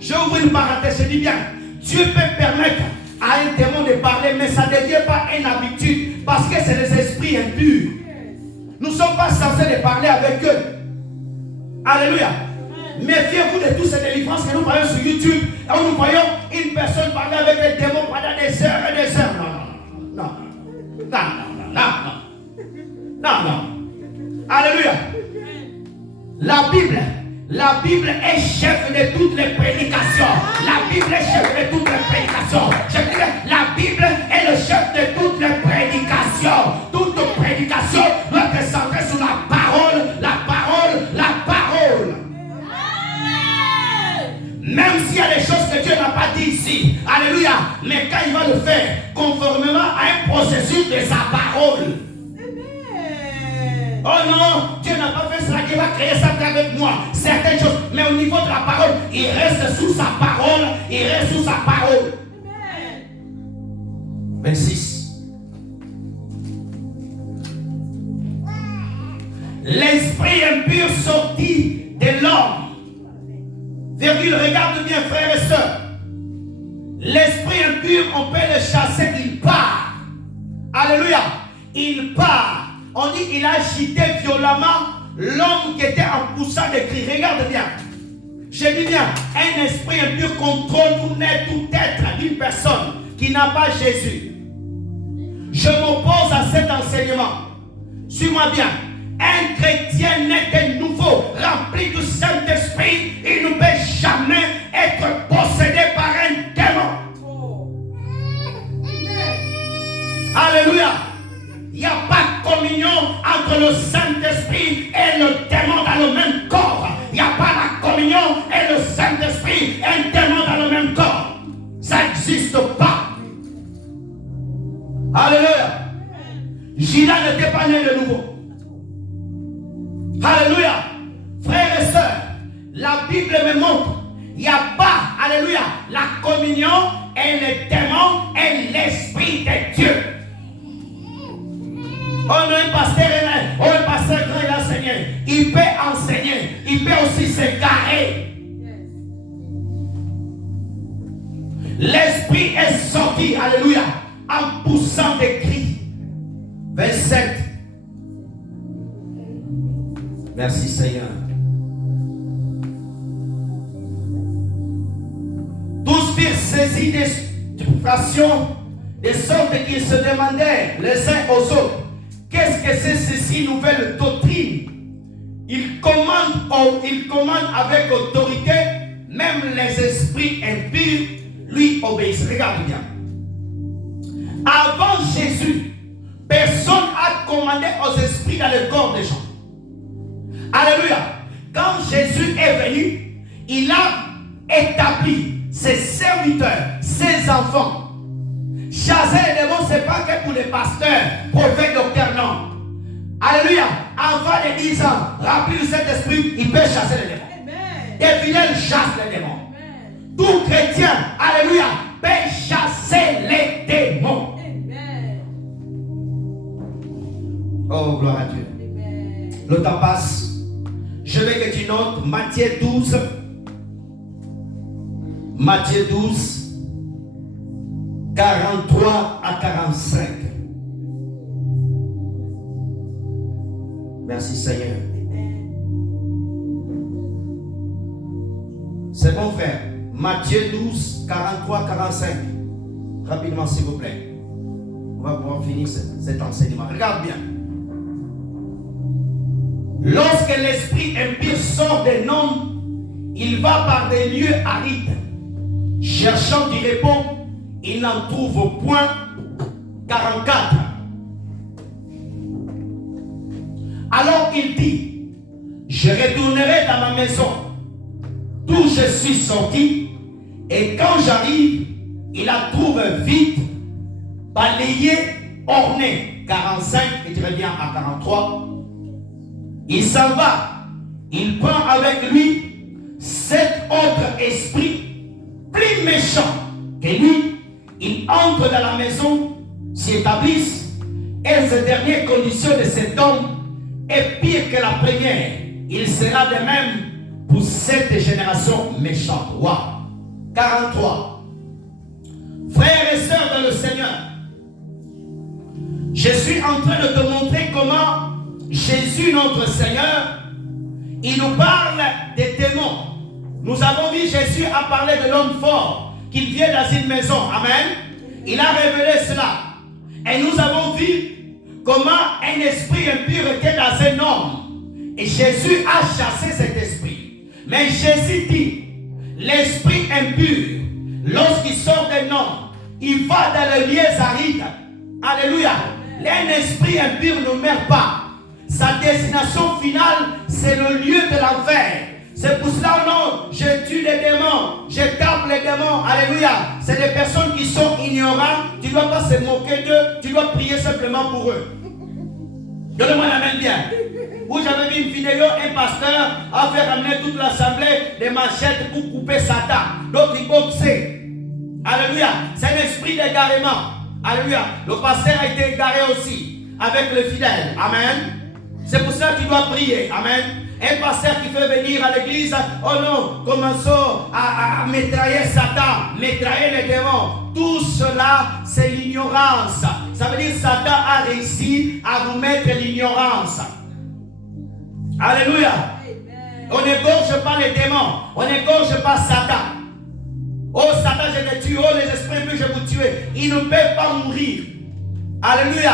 Je ouvre une parenthèse, je dis bien, Dieu peut permettre à un démon de parler, mais ça ne devient pas une habitude, parce que c'est les esprits impurs. Nous ne sommes pas censés de parler avec eux. Alléluia. Méfiez-vous de toutes ces délivrances que nous voyons sur YouTube. Et nous voyons une personne parler avec les démons pendant des heures et des heures. Non. Alléluia. La Bible est chef de toutes les prédications. La Bible est chef de toutes les prédications. Je dirais, la Bible est le chef de toutes les prédications. Toute prédication doit être centrée sur la parole, la parole, la parole. Même s'il y a des choses que Dieu n'a pas dit ici. Alléluia. Mais quand il va le faire, conformément à un processus de sa parole. Oh non, Dieu n'a pas fait ça, Dieu va créer ça avec moi. Certaines choses, mais au niveau de la parole, il reste sous sa parole. Il reste sous sa parole. 26. L'esprit impur sortit de l'homme. Virgule, regarde bien, frères et sœurs. L'esprit impur, on peut le chasser, il part. Alléluia. Il part. On dit qu'il a agité violemment l'homme qui était en poussant de cris. Regarde bien. Je dis bien, un esprit impur contrôle tout être d'une personne qui n'a pas Jésus. Je m'oppose à cet enseignement. Suis-moi bien. Un chrétien né de nouveau, rempli du Saint-Esprit, il ne peut jamais être possédé par un démon. Alléluia. Il n'y a pas de communion entre le Saint-Esprit et le démon dans le même corps. Il n'y a pas la communion et le Saint-Esprit et un démon dans le même corps. Ça n'existe pas. Alléluia. Judas n'était pas né de nouveau. Alléluia. Frères et sœurs, la Bible me montre, il n'y a pas, alléluia, la communion et le démon et l'Esprit de Dieu. Oh non, un pasteur grand, il a enseigné. Il peut enseigner, il peut aussi s'égarer. L'Esprit est sorti, alléluia, en poussant des cris. 27. Merci Seigneur. Tous furent saisis de stupéfaction, de sorte qu'ils se demandaient les uns aux autres, qu'est-ce que c'est ceci nouvelle doctrine? Il commande avec autorité, même les esprits impurs lui obéissent. Regarde bien. Avant Jésus, personne n'a commandé aux esprits dans le corps des gens. Alléluia. Quand Jésus est venu, il a établi ses serviteurs, ses enfants. Chasser les démons, ce n'est pas que pour les pasteurs, prophètes, docteurs, non. Alléluia. Enfant de 10 ans, rempli de cet esprit, il peut chasser les démons. Des fidèles chassent les démons. Amen. Tout chrétien, alléluia, peut chasser les démons. Amen. Oh, gloire à Dieu. Amen. Le temps passe. Je veux que tu notes Matthieu 12. Matthieu 12, 43 à 45. Merci Seigneur. C'est bon frère. Matthieu 12, 43, 45. Rapidement s'il vous plaît. On va pouvoir finir cet enseignement. Regarde bien. Lorsque l'esprit impur sort d'un homme, il va par des lieux arides. Cherchant du repos, il n'en trouve point. 44. Alors il dit, je retournerai dans ma maison d'où je suis sorti, et quand j'arrive, il la trouve vide, balayée, ornée. 45, et tu reviens à 43. Il s'en va, il prend avec lui 7 autres esprits plus méchants que lui. Il entre dans la maison, s'y établissent, et ces dernières conditions de cet homme est pire que la première, il sera de même pour cette génération méchante. Wow. 43. Frères et sœurs dans le Seigneur, je suis en train de te montrer comment Jésus, notre Seigneur, il nous parle des démons. Nous avons vu Jésus a parlé de l'homme fort, qu'il vient dans une maison. Amen. Il a révélé cela. Et nous avons vu comment un esprit impur était dans un homme. Et Jésus a chassé cet esprit. Mais Jésus dit, l'esprit impur, lorsqu'il sort d'un homme, il va dans les lieux arides. Alléluia. Un esprit impur ne meurt pas. Sa destination finale, c'est le lieu de l'enfer. C'est pour cela, non, je tue les démons, je tape les démons. Alléluia. C'est des personnes qui sont ignorantes. Tu ne dois pas se moquer d'eux, tu dois prier simplement pour eux. Donnez-moi la main bien. Vous avez vu une vidéo, un pasteur a fait ramener toute l'assemblée des machettes pour couper Satan. Donc il boxait. Alléluia. C'est un esprit d'égarement. Alléluia. Le pasteur a été égaré aussi avec le fidèle. Amen. C'est pour ça que tu dois prier. Amen. Un pasteur qui fait venir à l'église, oh non, commençons à métrailler Satan, métrailler les démons. Tout cela, c'est l'ignorance. Ça veut dire que Satan a réussi à vous mettre l'ignorance. Alléluia. On n'égorge pas les démons, on n'égorge pas Satan. Oh Satan, je te tue, oh les esprits que je vous tuer. Ils ne peuvent pas mourir. Alléluia.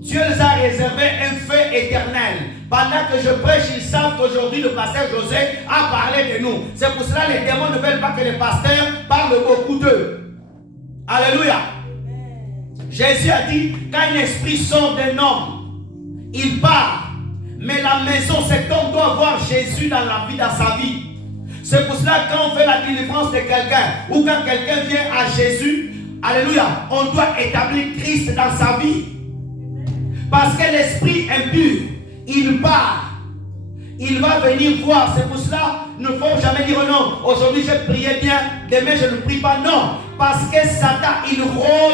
Dieu les a réservé un feu éternel. Pendant que je prêche, ils savent qu'aujourd'hui le pasteur José a parlé de nous. C'est pour cela que les démons ne veulent pas que les pasteurs parlent beaucoup d'eux. Alléluia. Jésus a dit, quand un esprit sort d'un homme, il part. Mais la maison, cet homme doit voir Jésus dans sa vie. C'est pour cela que quand on fait la délivrance de quelqu'un, ou quand quelqu'un vient à Jésus, alléluia, on doit établir Christ dans sa vie. Parce que l'esprit impur, il part. Il va venir voir. C'est pour cela, il ne faut jamais dire non. Aujourd'hui, je priais bien. Demain, je ne prie pas. Non. Parce que Satan, il rôde,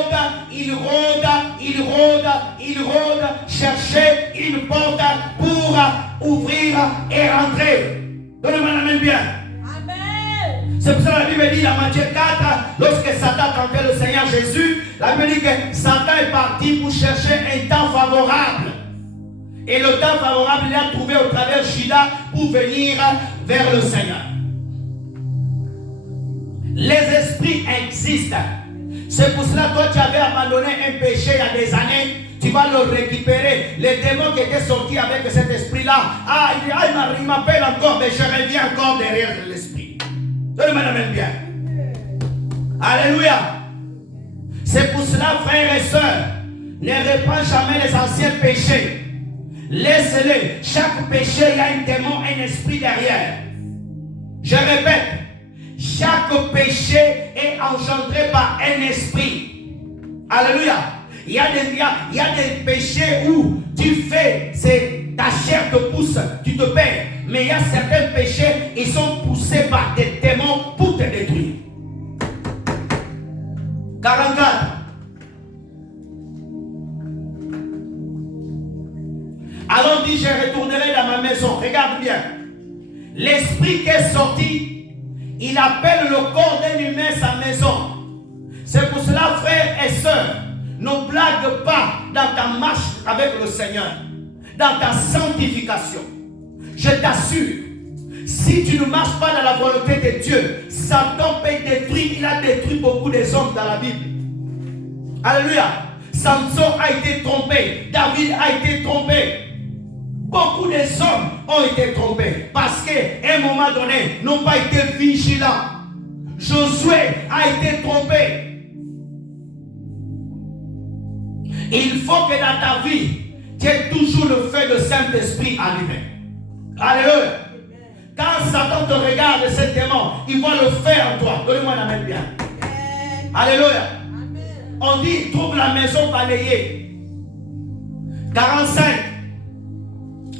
chercher une porte pour ouvrir et rentrer. Donnez-moi la main bien. Amen. C'est pour ça que la Bible dit dans Matthieu 4, lorsque Satan tentait le Seigneur Jésus, la Bible dit que Satan est parti pour chercher un temps favorable. Et le temps favorable, il a trouvé au travers Judas pour venir vers le Seigneur. Les esprits existent. C'est pour cela que toi, tu avais abandonné un péché il y a des années. Tu vas le récupérer. Les démons qui étaient sortis avec cet esprit-là, il m'appelle encore, mais je reviens encore derrière l'esprit. Donnez-moi la main bien. Alléluia. C'est pour cela, frères et sœurs, ne reprends jamais les anciens péchés. Laisse-les. Chaque péché, il y a un démon, un esprit derrière. Je répète, chaque péché est engendré par un esprit. Alléluia. Il y a des péchés où tu fais, ta chair te pousse, tu te perds. Mais il y a certains péchés, ils sont poussés par des démons pour te détruire. 44. Alors dit, je retournerai dans ma maison. Regarde bien. L'esprit qui est sorti, il appelle le corps d'un humain sa maison. C'est pour cela, frères et sœurs, ne blague pas dans ta marche avec le Seigneur, dans ta sanctification. Je t'assure, si tu ne marches pas dans la volonté de Dieu, Satan peut détruire. Il a détruit beaucoup des hommes dans la Bible. Alléluia. Samson a été trompé. David a été trompé. Beaucoup des hommes ont été trompés parce qu'à un moment donné, n'ont pas été vigilants. Josué a été trompé. Il faut que dans ta vie, tu aies toujours le feu de Saint-Esprit allumé. Alléluia. Quand Satan te regarde, ce démon, il voit le feu en toi. Donnez-moi la main bien. Alléluia. On dit, trouve la maison balayée. 45.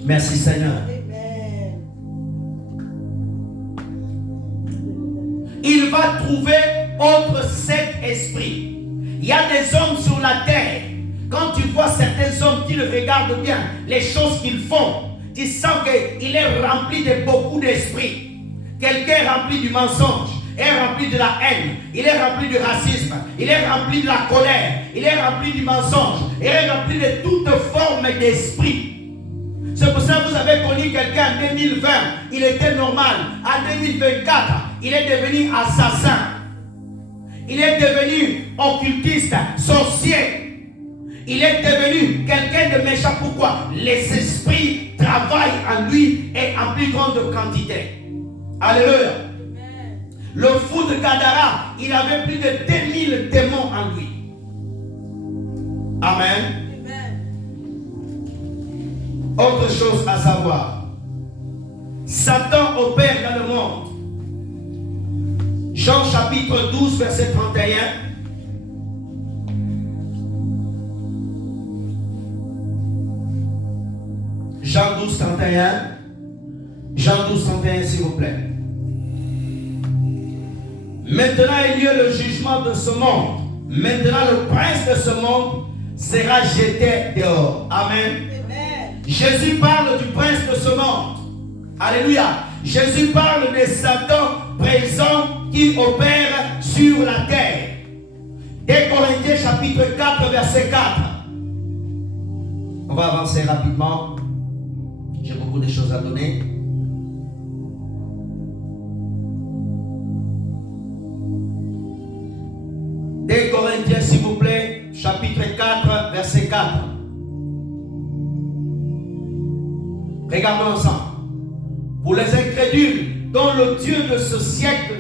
Merci Seigneur. Amen. Il va trouver autre 7 esprits. Il y a des hommes sur la terre. Quand tu vois certains hommes qui le regardent bien, les choses qu'ils font, tu sens qu'il est rempli de beaucoup d'esprit. Quelqu'un est rempli du mensonge, est rempli de la haine, il est rempli du racisme, il est rempli de la colère, il est rempli du mensonge, il est rempli de toute forme d'esprit. C'est pour ça que vous avez connu quelqu'un en 2020, il était normal. En 2024, il est devenu assassin. Il est devenu occultiste, sorcier. Il est devenu quelqu'un de méchant. Pourquoi? Les esprits travaillent en lui et en plus grande quantité. Alléluia. Le fou de Gadara, il avait plus de 2000 démons en lui. Amen. Autre chose à savoir, Satan opère dans le monde. Jean chapitre 12 verset 31. Jean 12 31. Jean 12 31 s'il vous plaît. Maintenant il y a le jugement de ce monde. Maintenant le prince de ce monde sera jeté dehors. Amen. Jésus parle du prince de ce monde. Alléluia. Jésus parle de Satan présent qui opère sur la terre. 2 Corinthiens chapitre 4 verset 4. On va avancer rapidement. J'ai beaucoup de choses à donner. Des Corinthiens s'il vous plaît, chapitre 4 verset 4. Regardons ensemble. Pour les incrédules, dont le Dieu de ce siècle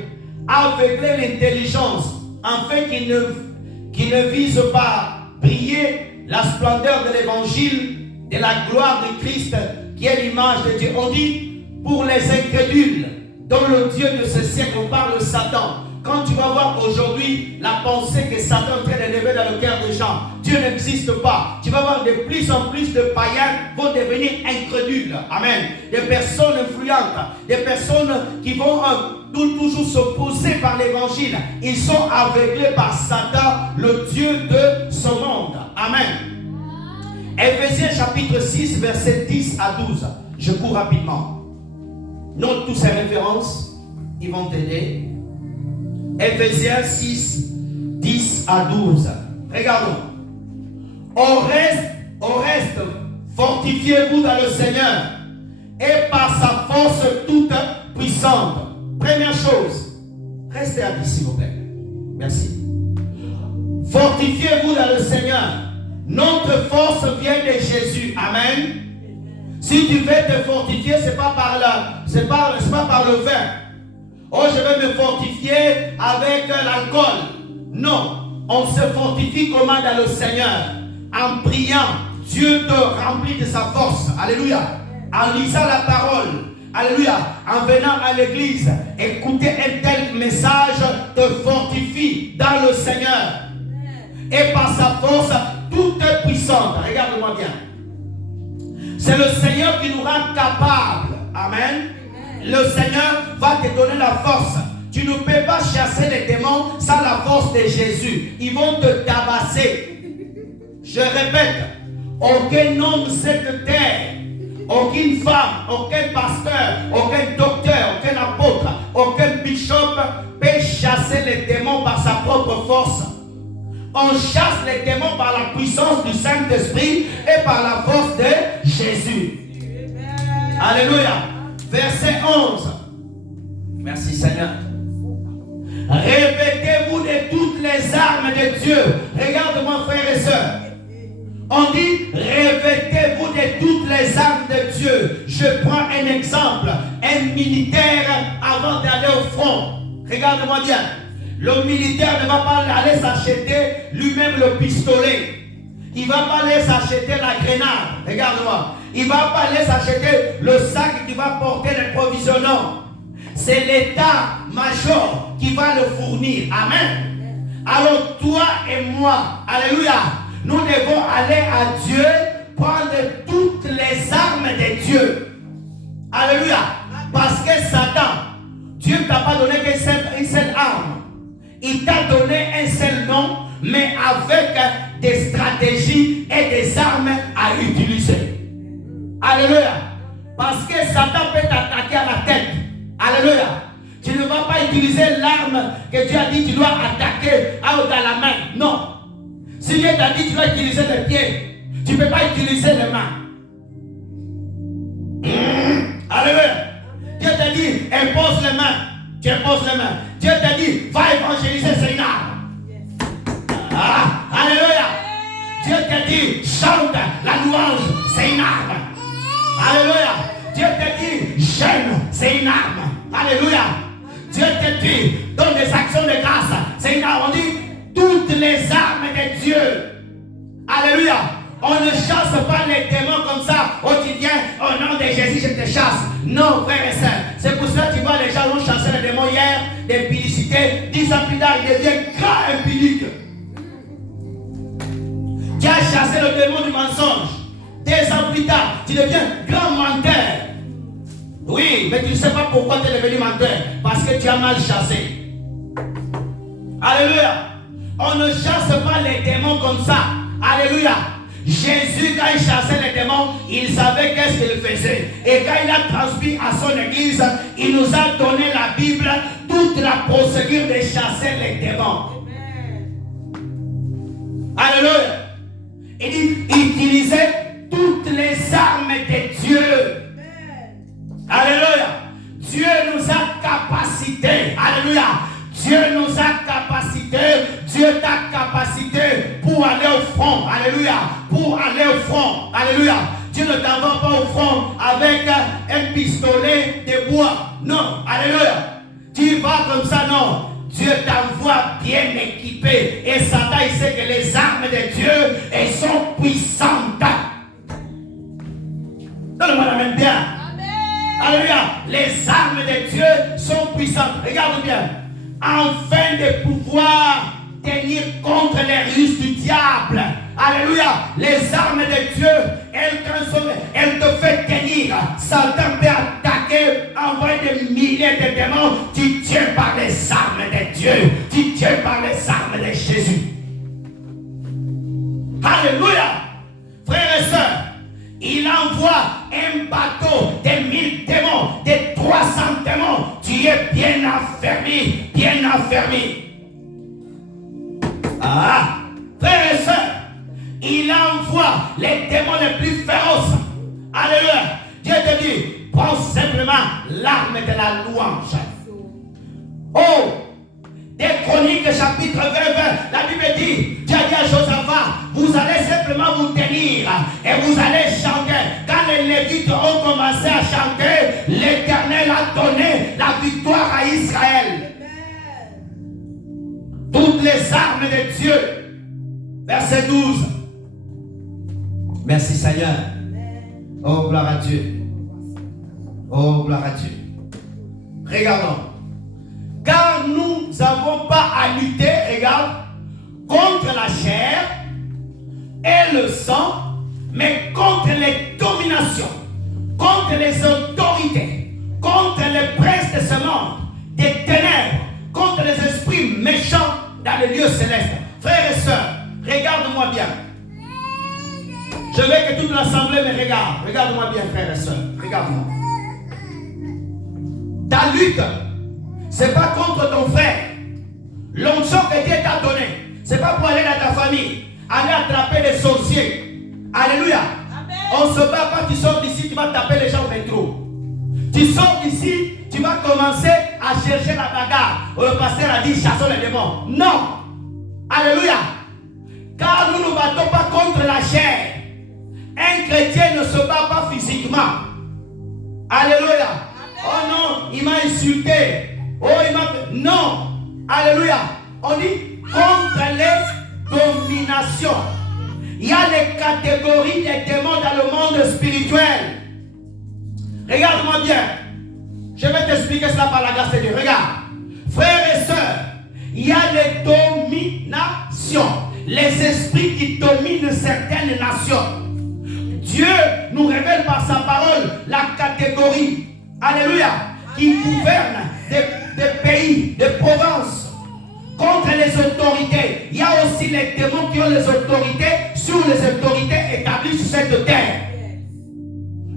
a aveuglé l'intelligence, afin qu'ils ne visent pas briller la splendeur de l'évangile, de la gloire de Christ, qui est l'image de Dieu. On dit, pour les incrédules, dont le Dieu de ce siècle, on parle de Satan. Quand tu vas voir aujourd'hui la pensée que Satan est en train d'élever dans le cœur des gens, Dieu n'existe pas. Tu vas voir de plus en plus de païens vont devenir incrédules. Amen. Des personnes influentes, des personnes qui vont toujours s'opposer par l'évangile. Ils sont aveuglés par Satan, le Dieu de ce monde. Amen. Éphésiens chapitre 6, verset 10 à 12. Je cours rapidement. Note toutes ces références, ils vont t'aider. Éphésiens 6, 10 à 12. Regardons. Au reste, fortifiez-vous dans le Seigneur et par sa force toute puissante. Première chose, restez assis s'il vous plaît. Merci. Fortifiez-vous dans le Seigneur. Notre force vient de Jésus. Amen. Si tu veux te fortifier, c'est pas par le vin. Oh, je vais me fortifier avec l'alcool. Non, on se fortifie comment dans le Seigneur? En priant, Dieu te remplit de sa force. Alléluia. En lisant la parole. Alléluia. En venant à l'église, écouter un tel message te fortifie dans le Seigneur. Et par sa force, toute puissante. Regarde-moi bien. C'est le Seigneur qui nous rend capables. Amen. Le Seigneur va te donner la force. Tu ne peux pas chasser les démons sans la force de Jésus. Ils vont te tabasser. Je répète, aucun homme cette terre, aucune femme, aucun pasteur, aucun docteur, aucun apôtre, aucun bishop peut chasser les démons par sa propre force. On chasse les démons par la puissance du Saint-Esprit et par la force de Jésus. Alléluia. Verset 11. Merci Seigneur. Revêtez-vous de toutes les armes de Dieu. Regarde-moi frères et sœurs. On dit revêtez-vous de toutes les armes de Dieu. Je prends un exemple. Un militaire avant d'aller au front. Regarde-moi bien. Le militaire ne va pas aller s'acheter lui-même le pistolet. Il ne va pas aller s'acheter la grenade. Regarde-moi. Il ne va pas aller s'acheter le sac qui va porter les provisionnements. C'est l'état-major qui va le fournir. Amen. Alors toi et moi, alléluia, nous devons aller à Dieu, prendre toutes les armes de Dieu. Alléluia. Parce que Satan, Dieu ne t'a pas donné qu'une seule arme. Il t'a donné un seul nom, mais avec des stratégies et des armes à utiliser. Alléluia. Parce que Satan peut t'attaquer à la tête. Alléluia. Tu ne vas pas utiliser l'arme que Dieu a dit tu dois attaquer dans la main. Non. Si Dieu t'a dit tu dois utiliser les pieds, tu ne peux pas utiliser les mains. Alléluia. Dieu t'a dit impose les mains. Tu imposes les mains. Dieu t'a dit va évangéliser, c'est une arme. Alléluia. Dieu t'a dit chante la louange, c'est une arme. Alléluia. Dieu t'a dit jeûne, c'est une arme. Alléluia. Dieu t'a dit donne des actions de grâce, c'est une arme. On dit toutes les armes de Dieu. Alléluia. On ne chasse pas les démons comme ça. Oh, tu viens au nom de Jésus, je te chasse. Non, frère et soeur. C'est pour ça que tu vois les gens ont chassé les démons hier, des publicités. 10 ans plus tard, ils deviennent grands impudiques. Tu as chassé le démon du mensonge. 2 ans plus tard, tu deviens grand menteur. Oui, mais tu ne sais pas pourquoi tu es devenu menteur. Parce que tu as mal chassé. Alléluia. On ne chasse pas les démons comme ça. Alléluia. Jésus, quand il chassait les démons, il savait qu'est-ce qu'il faisait. Et quand il a transmis à son église, il nous a donné la Bible, toute la procédure de chasser les démons. Alléluia. Il dit, utilisez toutes les armes de Dieu. Alléluia. Dieu nous a capacité. Alléluia. Dieu nous a capacité. Dieu t'a capacité pour aller au front. Alléluia. Pour aller au front. Alléluia. Dieu ne t'envoie pas au front avec un pistolet de bois. Non. Alléluia. Tu vas comme ça, non. Dieu t'envoie bien équipé. Et Satan, il sait que les armes de Dieu, elles sont puissantes. Donne-moi la main bien. Alléluia. Les armes de Dieu sont puissantes. Regarde bien. Afin de pouvoir tenir contre les ruses du diable. Alléluia. Les armes de Dieu, elles te font tenir. Satan peut attaquer, envoyer des milliers de démons. Tu tiens par les armes de Dieu. Tu tiens par les armes de Jésus. Alléluia. Frères et sœurs, il envoie un bateau de 1000 démons, de 300 démons. Tu es bien affermi, bien affermi. Frères et sœurs, il envoie les démons les plus féroces. Alléluia. Dieu te dit, prends simplement l'arme de la louange. Oh, des Chroniques chapitre 20, la Bible dit, Dieu a dit à Josaphat, vous allez simplement vous tenir et vous allez chanter. Quand les Lévites ont commencé à chanter, l'Éternel a donné la victoire à Israël. Toutes les armes de Dieu. Verset 12. Merci Seigneur. Oh, gloire à Dieu. Oh, gloire à Dieu. Regardons. Car nous n'avons pas à lutter, regarde, contre la chair et le sang, mais contre les dominations, contre les autorités, contre les princes de ce monde, des ténèbres, contre les esprits méchants dans les lieux célestes. Frères et sœurs, regarde-moi bien. Je veux que toute l'assemblée me regarde. Regarde-moi bien, frères et sœurs. Regarde-moi. Ta lutte, ce n'est pas contre ton frère. L'onction que Dieu t'a donnée, ce n'est pas pour aller dans ta famille, aller attraper des sorciers. Alléluia. Amen. On ne se bat pas, tu sors d'ici, tu vas taper les gens au métro. Tu sors d'ici, tu vas commencer à chercher la bagarre. Le pasteur a dit chassons les démons. Non. Alléluia. Car nous ne battons pas contre la chair. Un chrétien ne se bat pas physiquement. Alléluia. Amen. Oh non, il m'a insulté. Oh, il m'a fait. Non. Alléluia. On dit contre les dominations. Il y a les catégories des démons dans le monde spirituel. Regarde-moi bien. Je vais t'expliquer cela par la grâce de Dieu. Regarde. Frères et sœurs, il y a les dominations. Les esprits qui dominent certaines nations. Dieu nous révèle par sa parole la catégorie. Alléluia. Qui gouverne des pays, des provinces. Contre les autorités. Il y a aussi les démons qui ont les autorités sur les autorités établies sur cette terre.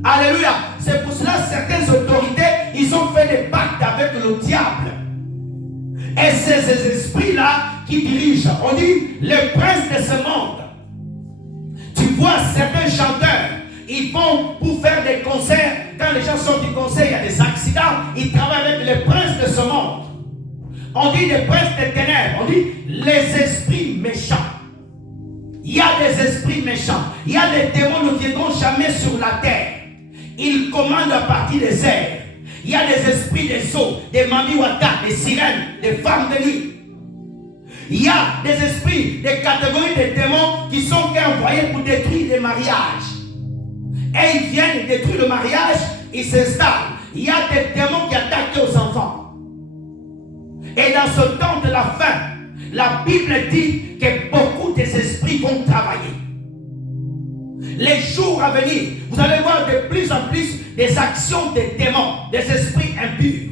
Alléluia. C'est pour cela que certaines autorités, ils ont fait des pactes avec le diable. Et c'est ces esprits-là qui dirigent. On dit les princes de ce monde. Tu vois certains chanteurs, ils vont pour faire des concerts. Quand les gens sortent du concert, il y a des accidents. Ils travaillent avec les princes de ce monde. On dit les princes des ténèbres. On dit les esprits méchants. Il y a des esprits méchants. Il y a des démons qui ne viendront jamais sur la terre. Ils commandent à partir des airs. Il y a des esprits des eaux, des mamiwata, des sirènes, des femmes de nuit. Il y a des esprits, des catégories de démons qui sont envoyés pour détruire les mariages. Et ils viennent détruire le mariage, ils s'installent. Il y a des démons qui attaquent aux enfants. Et dans ce temps de la fin, la Bible dit que beaucoup des esprits vont travailler. Les jours à venir, vous allez voir de plus en plus des actions des démons, des esprits impurs.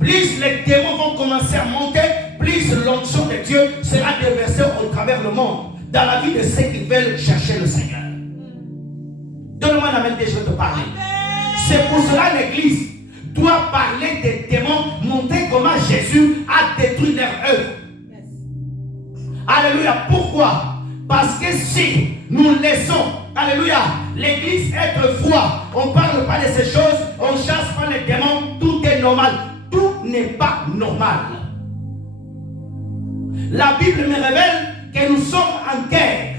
Plus les démons vont commencer à monter, plus l'onction de Dieu sera déversée au travers le monde, dans la vie de ceux qui veulent chercher le Seigneur. Donne-moi la main, je vais te parler. C'est pour cela que l'Église doit parler des démons, montrer comment Jésus a détruit leur œuvre. Alléluia. Pourquoi? Parce que si nous laissons, alléluia, l'Église être froid, on ne parle pas de ces choses, on ne chasse pas les démons, tout est normal. Tout n'est pas normal. La Bible me révèle que nous sommes en guerre.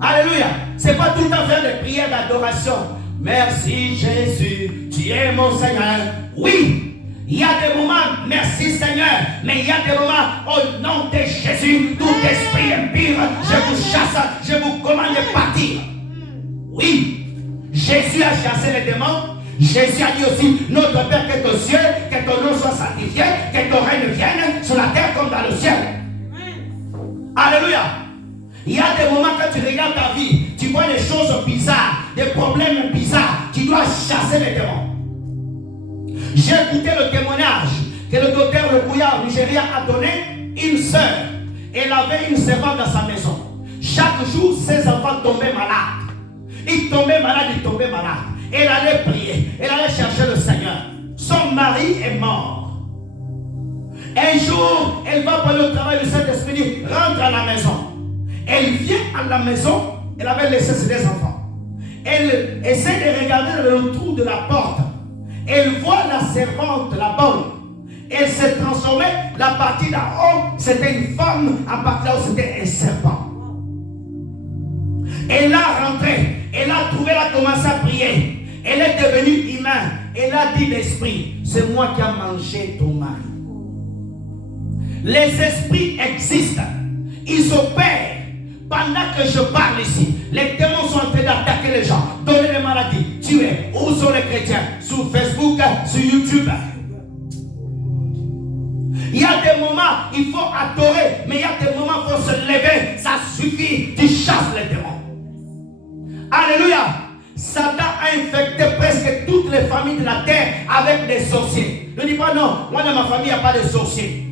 Alléluia. Ce n'est pas tout le temps faire des prières d'adoration. Merci Jésus, tu es mon Seigneur. Oui. Il y a des moments, merci Seigneur, mais il y a des moments, au nom de Jésus, tout esprit impur, je vous chasse, je vous commande de partir. Oui, Jésus a chassé les démons. Jésus a dit aussi, notre Père qui est aux cieux, que ton nom soit sanctifié, que ton règne vienne sur la terre comme dans le ciel. Alléluia. Il y a des moments quand tu regardes ta vie, tu vois des choses bizarres, des problèmes bizarres, tu dois chasser les démons. J'ai écouté le témoignage que le docteur Le Couillard au Nigeria a donné. Une sœur, elle avait une servante dans sa maison. Chaque jour, ses enfants tombaient malades. Ils tombaient malades, ils tombaient malades. Elle allait prier, elle allait chercher le Seigneur. Son mari est mort. Un jour, elle va pour le travail, le Saint-Esprit dit, rentre à la maison. Elle vient à la maison, elle avait laissé ses enfants. Elle essaie de regarder dans le trou de la porte. Elle voit la servante, la bonne. Elle s'est transformée, la partie d'en haut, c'était une femme, à partir là où c'était un serpent. Elle a rentré, elle a trouvé, elle a commencé à prier. Elle est devenue humaine. Elle a dit l'esprit, c'est moi qui ai mangé ton mari. Les esprits existent. Ils opèrent. Pendant que je parle ici, les démons sont en train d'attaquer les gens, donner les maladies, tuer. Où sont les chrétiens? Sur Facebook, sur YouTube. Il y a des moments, il faut adorer, mais il y a des moments, il faut se lever. Ça suffit, tu chasses les démons. Alléluia. Satan a infecté presque toutes les familles de la terre avec des sorciers. Ne dis pas non, moi dans ma famille, il n'y a pas de sorciers.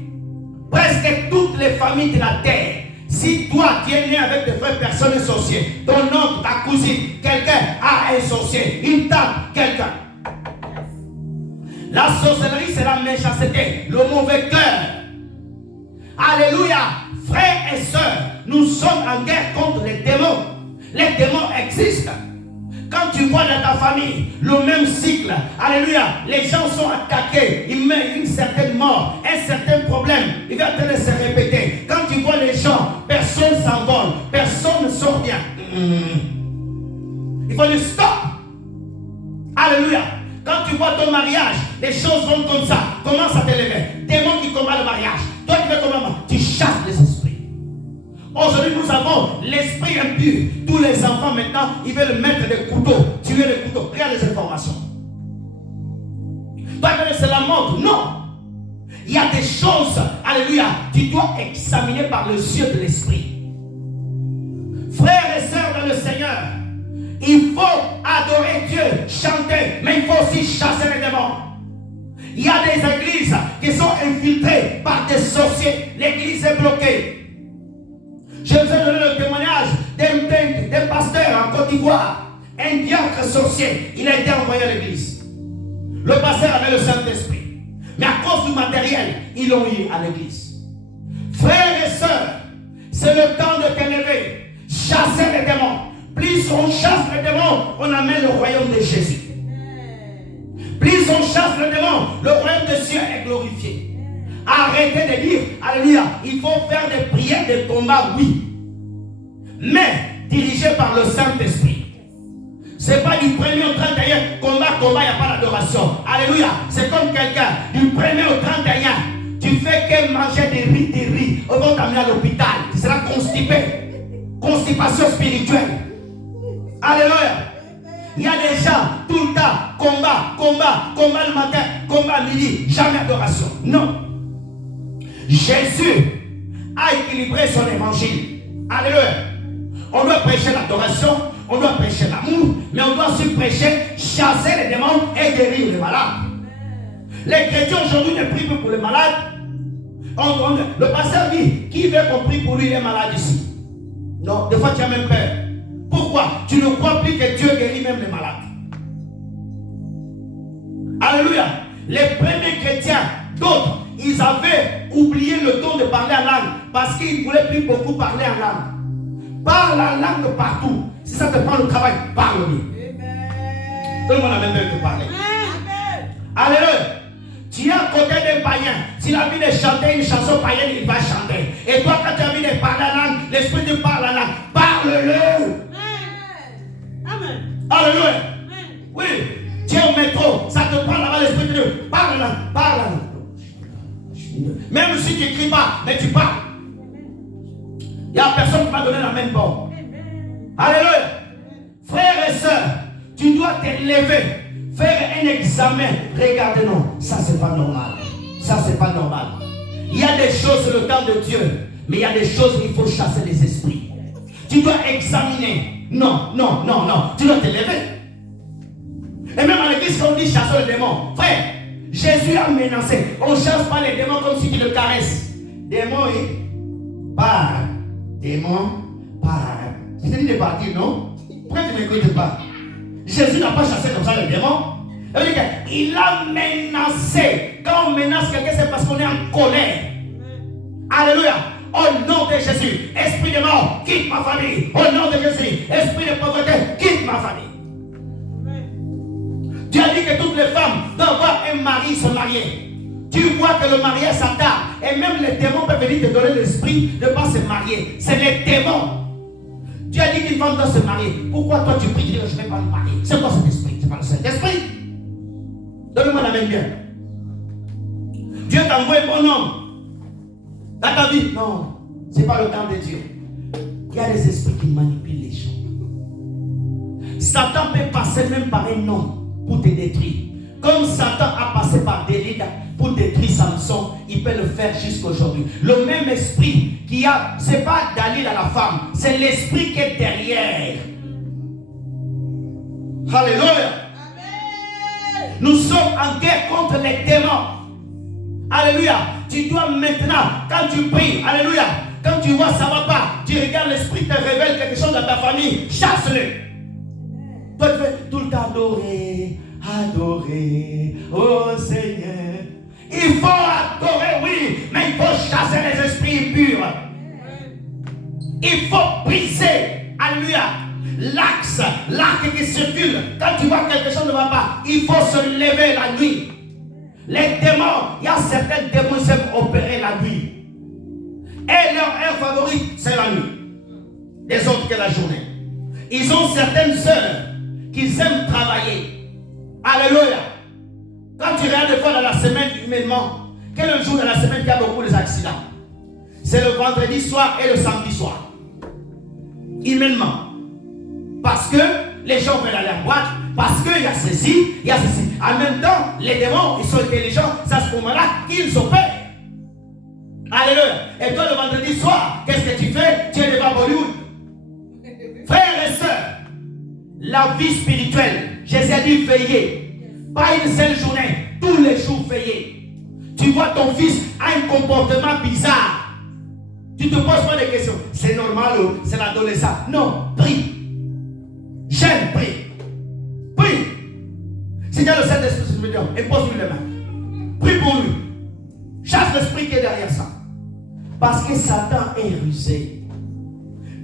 Presque toutes les familles de la terre. Si toi tu es né avec des frères personnes sorciers, ton oncle, ta cousine, quelqu'un a un sorcier, une tante, quelqu'un. La sorcellerie, c'est la méchanceté, le mauvais cœur. Alléluia. Frères et sœurs, nous sommes en guerre contre les démons. Les démons existent. Quand tu vois dans ta famille le même cycle, alléluia, les gens sont attaqués, ils meurent une certaine mort, un certain problème, il va te laisser répéter. Quand tu vois les gens, personne s'envole, personne ne sort bien. Il faut dire stop. Alléluia. Quand tu vois ton mariage, les choses vont comme ça, commence à t'élever. Démon qui combat le mariage. Toi tu fais comment? Tu chasses les esprits. Aujourd'hui, nous avons l'esprit impur. Tous les enfants maintenant, ils veulent mettre des couteaux, tuer les couteaux. Regarde les informations. Toi, c'est la mort. Non. Il y a des choses, alléluia, tu dois examiner par les yeux de l'esprit. Frères et sœurs dans le Seigneur, il faut adorer Dieu, chanter, mais il faut aussi chasser les démons. Il y a des églises qui sont infiltrées par des sorciers. L'église est bloquée. Je vous ai donné le témoignage d'un pasteur en Côte d'Ivoire, un diacre sorcier. Il a été envoyé à l'église. Le pasteur avait le Saint-Esprit. Mais à cause du matériel, ils l'ont eu à l'église. Frères et sœurs, c'est le temps de t'élever. Chasser les démons. Plus on chasse les démons, on amène le royaume de Jésus. Plus on chasse le démon, le royaume des cieux est glorifié. Arrêtez de dire, alléluia, il faut faire des prières de combat, oui. Mais dirigé par le Saint-Esprit. Ce n'est pas du 1er au 31, combat, il n'y a pas d'adoration. Alléluia. C'est comme quelqu'un, du 1er au 31, tu fais que manger des riz. On va t'amener à l'hôpital. Tu seras constipé. Constipation spirituelle. Alléluia. Il y a des gens, tout le temps, combat le matin, combat le midi, jamais adoration. Non. Jésus a équilibré son évangile. Alléluia. On doit prêcher l'adoration, on doit prêcher l'amour, mais on doit aussi prêcher, chasser les démons et guérir les malades. Les chrétiens aujourd'hui ne prient plus pour les malades. Le pasteur dit, qui veut qu'on prie pour lui, il est malade ici? Non, des fois tu as même peur. Pourquoi? Tu ne crois plus que Dieu guérit même les malades. Alléluia. Les premiers chrétiens, d'autres, ils avaient oublié le don de parler en langue parce qu'ils ne voulaient plus beaucoup parler en langue. Parle la langue partout. Si ça te prend le travail, parle-lui. Tout le monde a même peur de parler. Alléluia. Tu es à côté d'un païen. S'il a envie de chanter une chanson païenne, il va chanter. Et toi, quand tu as envie de parler la langue, l'esprit te parle la langue. Parle-le. Amen. Alléluia. Oui. Tu es au métro, ça te prend là-bas l'esprit de Dieu. Parle la langue. Parle la langue. Même si tu n'écris pas, mais tu parles. Il n'y a personne qui va donner la même bonne. Alléluia. Frères et sœurs, tu dois t'élever, faire un examen. Regardez, non, ça c'est pas normal. Ça c'est pas normal. Il y a des choses sur le temps de Dieu, mais il y a des choses qu'il faut chasser les esprits. Tu dois examiner. Non. Tu dois t'élever. Et même à l'église, quand on dit chasser les démons, frère, Jésus a menacé. On ne chasse pas les démons comme si tu le caresses. Démon, part. Démon, part. Je t'ai dit de partir, non? Pourquoi tu ne m'écoutes pas? Jésus n'a pas chassé comme ça les démons. Il a menacé. Quand on menace quelqu'un, c'est parce qu'on est en colère. Alléluia. Au nom de Jésus, esprit de mort, quitte ma famille. Au nom de Jésus, esprit de pauvreté, quitte ma famille. Tu as dit que toutes les femmes doivent avoir un mari se marier. Tu vois que le mariage s'attarde. Et même les démons peuvent venir te donner l'esprit de ne pas se marier. C'est les démons. Tu as dit qu'une femme doit se marier. Pourquoi toi tu pries, tu dis que je ne vais pas me marier? C'est quoi cet esprit? C'est pas le Saint-Esprit. Donne-moi la main bien. Dieu t'a envoyé un bon homme dans ta vie. Non, ce n'est pas le temps de Dieu. Il y a des esprits qui manipulent les gens. Satan peut passer même par un homme pour te détruire. Comme Satan a passé par Délida pour détruire Samson, il peut le faire jusqu'aujourd'hui. Le même esprit qui a, ce n'est pas Dalila la femme, c'est l'esprit qui est derrière. Alléluia. Amen. Nous sommes en guerre contre les démons. Alléluia. Tu dois maintenant, quand tu pries, alléluia, quand tu vois ça ne va pas, tu regardes l'esprit te révèle quelque chose dans ta famille, chasse-le. Toi tu fais tout le temps adorer, oh Seigneur. Il faut adorer, oui, mais il faut chasser les esprits impurs. Il faut briser, alléluia, l'arc qui circule. Quand tu vois quelque chose ne va pas, il faut se lever la nuit. Les démons, il y a certains démons qui aiment opérer la nuit. Et leur heure favorite, c'est la nuit. Les autres que la journée. Ils ont certaines sœurs qui aiment travailler. Alléluia. Quand tu regardes des fois dans la semaine humainement, quel est le jour de la semaine qui a beaucoup d'accidents? C'est le vendredi soir et le samedi soir. Humainement. Parce que les gens veulent aller en boîte, parce qu'il y a ceci, il y a ceci. En même temps, les démons, ils sont intelligents, c'est à ce moment-là qu'ils opèrent. Alléluia. Et toi, le vendredi soir, qu'est-ce que tu fais? Tu es devant Bollywood. Frères et sœurs, la vie spirituelle, Jésus a dit veillez. Pas une seule journée, tous les jours veillez. Tu vois ton fils a un comportement bizarre. Tu ne te poses pas de questions. C'est normal, c'est l'adolescent. Non, prie. J'aime, prie. Prie. Si tu as le Saint-Esprit, impose-lui les mains. Prie pour lui. Chasse l'esprit qui est derrière ça. Parce que Satan est rusé.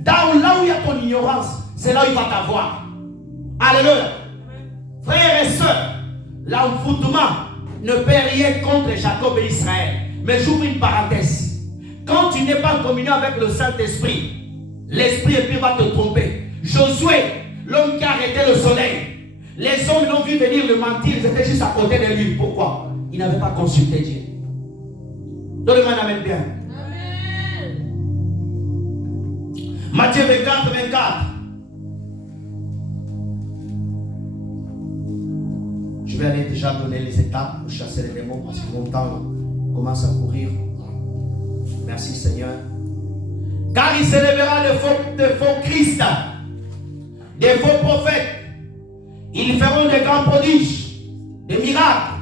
Là où il y a ton ignorance, c'est là où il va t'avoir. Alléluia. Frères et sœurs, l'envoûtement ne peut rien contre Jacob et Israël. Mais j'ouvre une parenthèse. Quand tu n'es pas en communion avec le Saint-Esprit, l'Esprit va te tromper. Josué, l'homme qui a arrêté le soleil, les hommes l'ont vu venir le mentir, ils étaient juste à côté de lui. Pourquoi? Il n'avait pas consulté Dieu. Donnez-moi un amen bien. Amen. Matthieu 24, 24. Je vais aller déjà donner les étapes pour chasser les démons parce que mon temps commence à courir. Merci Seigneur. Car il s'élèvera de faux Christ, des faux prophètes. Ils feront des grands prodiges, des miracles,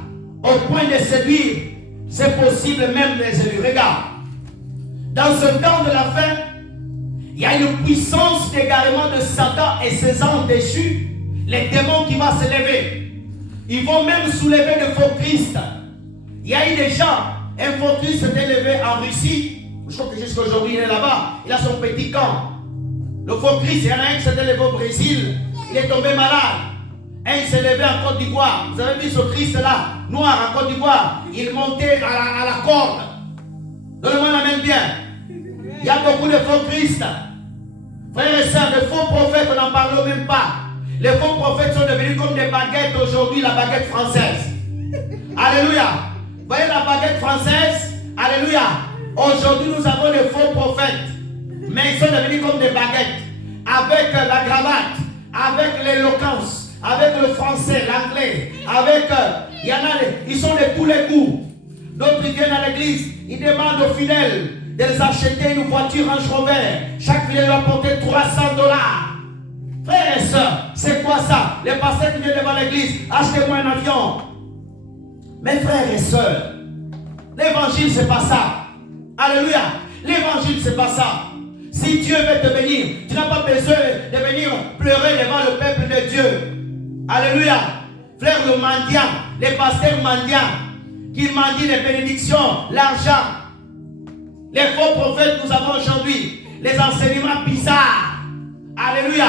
au point de séduire, c'est possible même les élus. Regarde, dans ce temps de la fin, il y a une puissance d'égarement de Satan et ses anges déchus, les démons qui vont se lever. Ils vont même soulever de faux Christ. Il y a eu des gens, un faux Christ s'est élevé en Russie. Je crois que jusqu'à aujourd'hui il est là-bas. Il a son petit camp. Le faux Christ, il y en a un qui s'est élevé au Brésil. Il est tombé malade. Un s'est élevé en Côte d'Ivoire. Vous avez vu ce Christ-là, noir en Côte d'Ivoire. Il montait à la corde. Donne-moi la main bien. Il y a beaucoup de faux Christ. Frères et sœurs, les faux prophètes, on n'en parle même pas. Les faux prophètes sont devenus comme des baguettes aujourd'hui, la baguette française. Alléluia. Vous voyez la baguette française? Alléluia. Aujourd'hui, nous avons des faux prophètes. Mais ils sont devenus comme des baguettes. Avec la cravate, avec l'éloquence, avec le français, l'anglais, avec... il y en a, ils sont de tous les goûts. D'autres ils viennent à l'église, ils demandent aux fidèles de les acheter une voiture Range Rover. Chaque fidèle va porter $300. Frères et sœurs, c'est quoi ça? Les pasteurs qui viennent devant l'église, achetez-moi un avion. Mes frères et sœurs, l'évangile c'est pas ça. Alléluia. L'évangile c'est pas ça. Si Dieu veut te bénir, tu n'as pas besoin de venir pleurer devant le peuple de Dieu. Alléluia. Frère, le mendiant, les pasteurs mendiants, qui mendient les bénédictions, l'argent. Les faux prophètes nous avons aujourd'hui, les enseignements bizarres. Alléluia.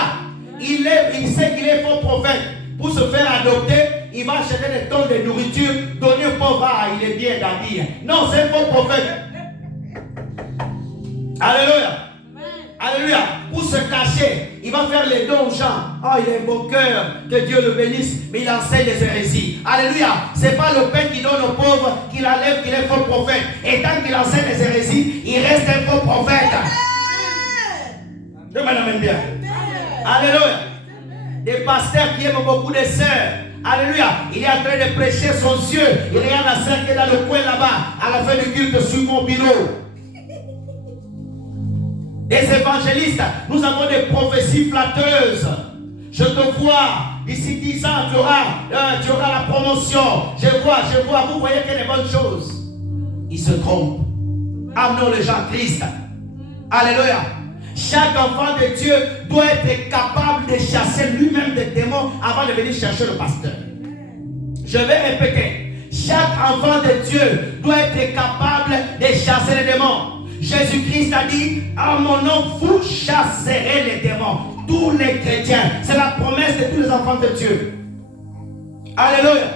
Il sait qu'il est faux prophète. Pour se faire adopter, il va acheter des tonnes de nourriture, donner au pauvre, il est bien d'habiller. Non, c'est un faux prophète. Alléluia. Alléluia. Pour se cacher, il va faire les dons aux gens. Oh, il a un bon cœur, que Dieu le bénisse, mais il enseigne les hérésies. Alléluia. C'est pas le pain qui donne aux pauvres qu'il enlève qu'il est faux prophète. Et tant qu'il enseigne les hérésies, il reste un faux prophète. Dieu m'amène bien. Alléluia. Des pasteurs qui aiment beaucoup des sœurs. Alléluia. Il est en train de prêcher son Dieu. Il regarde la sœur qui est dans le coin là-bas. À la fin du culte sur mon bureau. Des évangélistes. Nous avons des prophéties flatteuses. Je te vois. D'ici 10 ans, tu auras la promotion. Je vois. Vous voyez qu'il y a des bonnes choses. Ils se trompent. Amenons les gens à Christ. Alléluia. Chaque enfant de Dieu doit être capable de chasser lui-même des démons avant de venir chercher le pasteur. Je vais répéter. Chaque enfant de Dieu doit être capable de chasser les démons. Jésus-Christ a dit, en mon nom, vous chasserez les démons. Tous les chrétiens. C'est la promesse de tous les enfants de Dieu. Alléluia.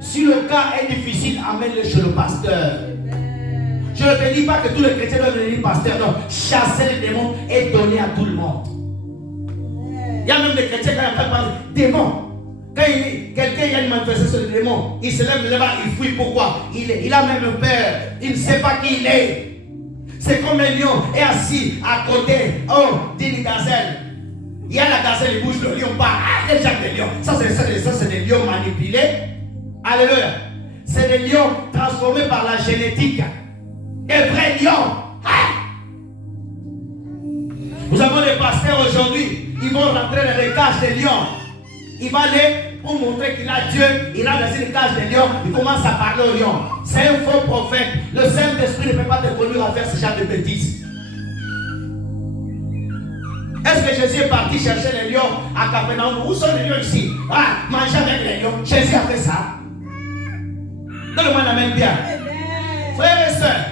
Si le cas est difficile, amène-le chez le pasteur. Je ne te dis pas que tous les chrétiens doivent devenir pasteurs. Non, chasser les démons est donné à tout le monde. Il y a même des chrétiens qui n'ont pas parlé démons. Quand quelqu'un y a une manifestation de démons, il se lève là-bas, il fuit. Pourquoi? Il a même peur. Il ne sait pas qui il est. C'est comme un lion est assis à côté d'une gazelle. Il y a la gazelle, il bouge, le lion part. Ah, quel genre de lion? Ça, c'est des lions manipulés. Alléluia. C'est des lions transformés par la génétique. Des vrais lions. Ah! Nous avons des pasteurs aujourd'hui. Ils vont rentrer dans les cages des lions. Il va aller pour montrer qu'il a Dieu. Il a dans une cage des lions. Il commence à parler aux lions. C'est un faux prophète. Le Saint-Esprit ne peut pas te conduire à faire ce genre de bêtises. Lorsque Jésus est parti chercher les lions à Capharnaüm, où sont les lions ici? Ah, manger avec les lions. Jésus a fait ça. Donne-moi la main bien. Frères et sœurs,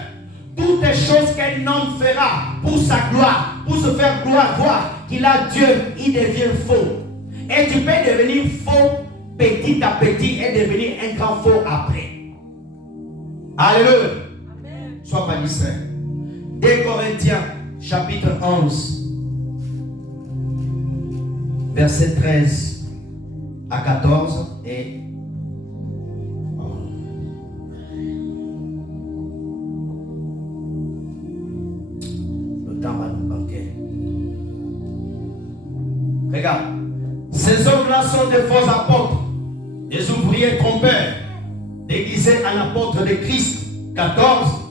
toutes les choses qu'un homme fera pour sa gloire, pour se faire gloire, voir qu'il a Dieu, il devient faux. Et tu peux devenir faux petit à petit et devenir un grand faux après. Alléluia. Amen. Sois pas distrait. 2 Corinthiens, chapitre 11, verset 13 à 14 et le temps va nous manquer. Regarde, ces hommes-là sont des faux apôtres, des ouvriers trompeurs, déguisés en apôtres de Christ. 14.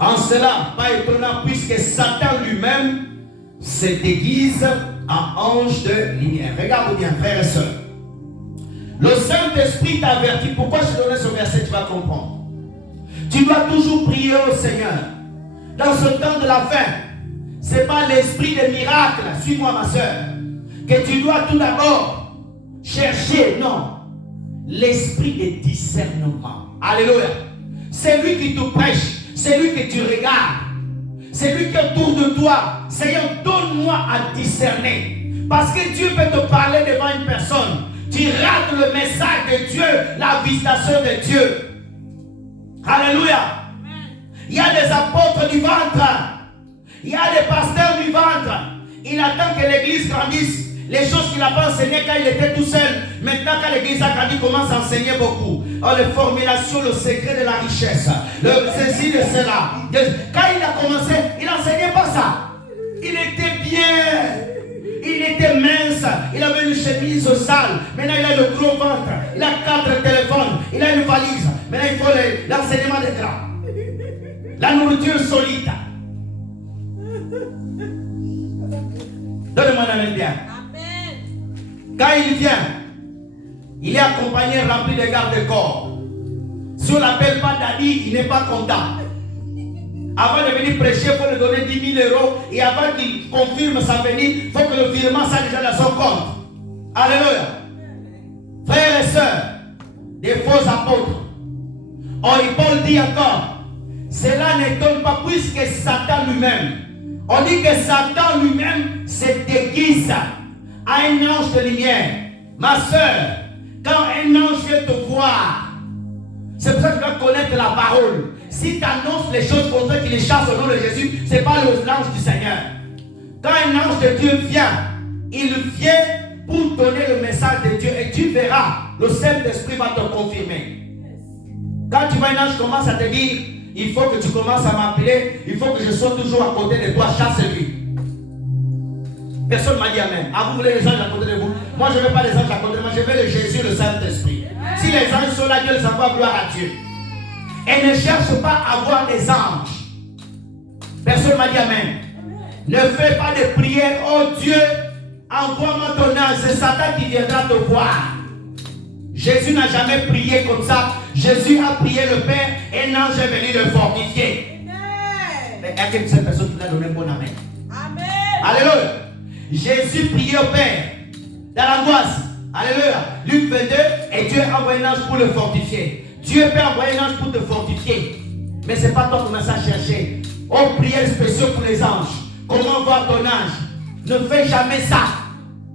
En cela, pas étonnant, puisque Satan lui-même se déguise en ange de lumière. Regarde bien, frères et sœurs. Le Saint-Esprit t'avertit. Pourquoi je te donne ce verset, tu vas comprendre. Tu dois toujours prier au Seigneur. Dans ce temps de la fin, ce n'est pas l'esprit des miracles, suis-moi ma soeur, que tu dois tout d'abord chercher, non. L'esprit de discernement. Alléluia. C'est lui qui te prêche. C'est lui que tu regardes. C'est lui qui est autour de toi. Seigneur, donne-moi à discerner. Parce que Dieu peut te parler devant une personne. Tu rates le message de Dieu, la visitation de Dieu. Alléluia. Il y a des apôtres du ventre. Il y a des pasteurs du ventre. Il attend que l'église grandisse. Les choses qu'il n'a pas enseignées quand il était tout seul. Maintenant, quand l'église a grandi, il commence à enseigner beaucoup. Oh, les formulations, le secret de la richesse. Ceci, de cela. Quand il a commencé, il n'enseignait pas ça. Il était bien. Il était mince. Il avait une chemise sale. Maintenant, il a le gros ventre. Il a 4 téléphones. Il a une valise. Maintenant, il faut l'enseignement des grands. La nourriture solide. Donne-moi la main bien. Quand il vient, il est accompagné, rempli de garde-corps. Si on ne l'appelle pas Daddy, il n'est pas content. Avant de venir prêcher, il faut lui donner 10 000 euros. Et avant qu'il confirme sa venue, il faut que le virement soit déjà dans son compte. Alléluia. Frères et sœurs, des faux apôtres. Oh, et Paul dit encore, cela n'étonne pas puisque Satan lui-même. On dit que Satan lui-même se déguise à un ange de lumière. Ma soeur, quand un ange vient te voir, c'est pour ça que tu dois connaître la parole. Si tu annonces les choses pour toi qui les chassent au nom de Jésus, ce n'est pas l'ange du Seigneur. Quand un ange de Dieu vient, il vient pour donner le message de Dieu et tu verras, le Saint-Esprit va te confirmer. Quand tu vois un ange commence à te dire, il faut que tu commences à m'appeler, il faut que je sois toujours à côté de toi, chasse-lui. Personne ne m'a dit amen. Ah, vous voulez les anges à côté de vous? Moi, je ne veux pas les anges à côté de moi. Je veux le Jésus, le Saint-Esprit. Si les anges sont là, Dieu les envoie, gloire à Dieu. Et ne cherche pas à voir des anges. Personne ne m'a dit amen. Ne fais pas de prière. Oh Dieu, envoie-moi ton ange. C'est Satan qui viendra te voir. Jésus n'a jamais prié comme ça. Jésus a prié le Père et un ange est venu le fortifier. Mais est-ce que cette personne qui l'a donné un bon amen? Amen. Alléluia. Jésus priait au Père dans l'angoisse. Alléluia. Luc 22, et Dieu a envoyé un ange pour le fortifier. Dieu peut envoyer un ange pour te fortifier. Mais ce n'est pas toi qui commences à chercher. Oh, prière spéciale pour les anges. Comment voir ton ange? Ne fais jamais ça.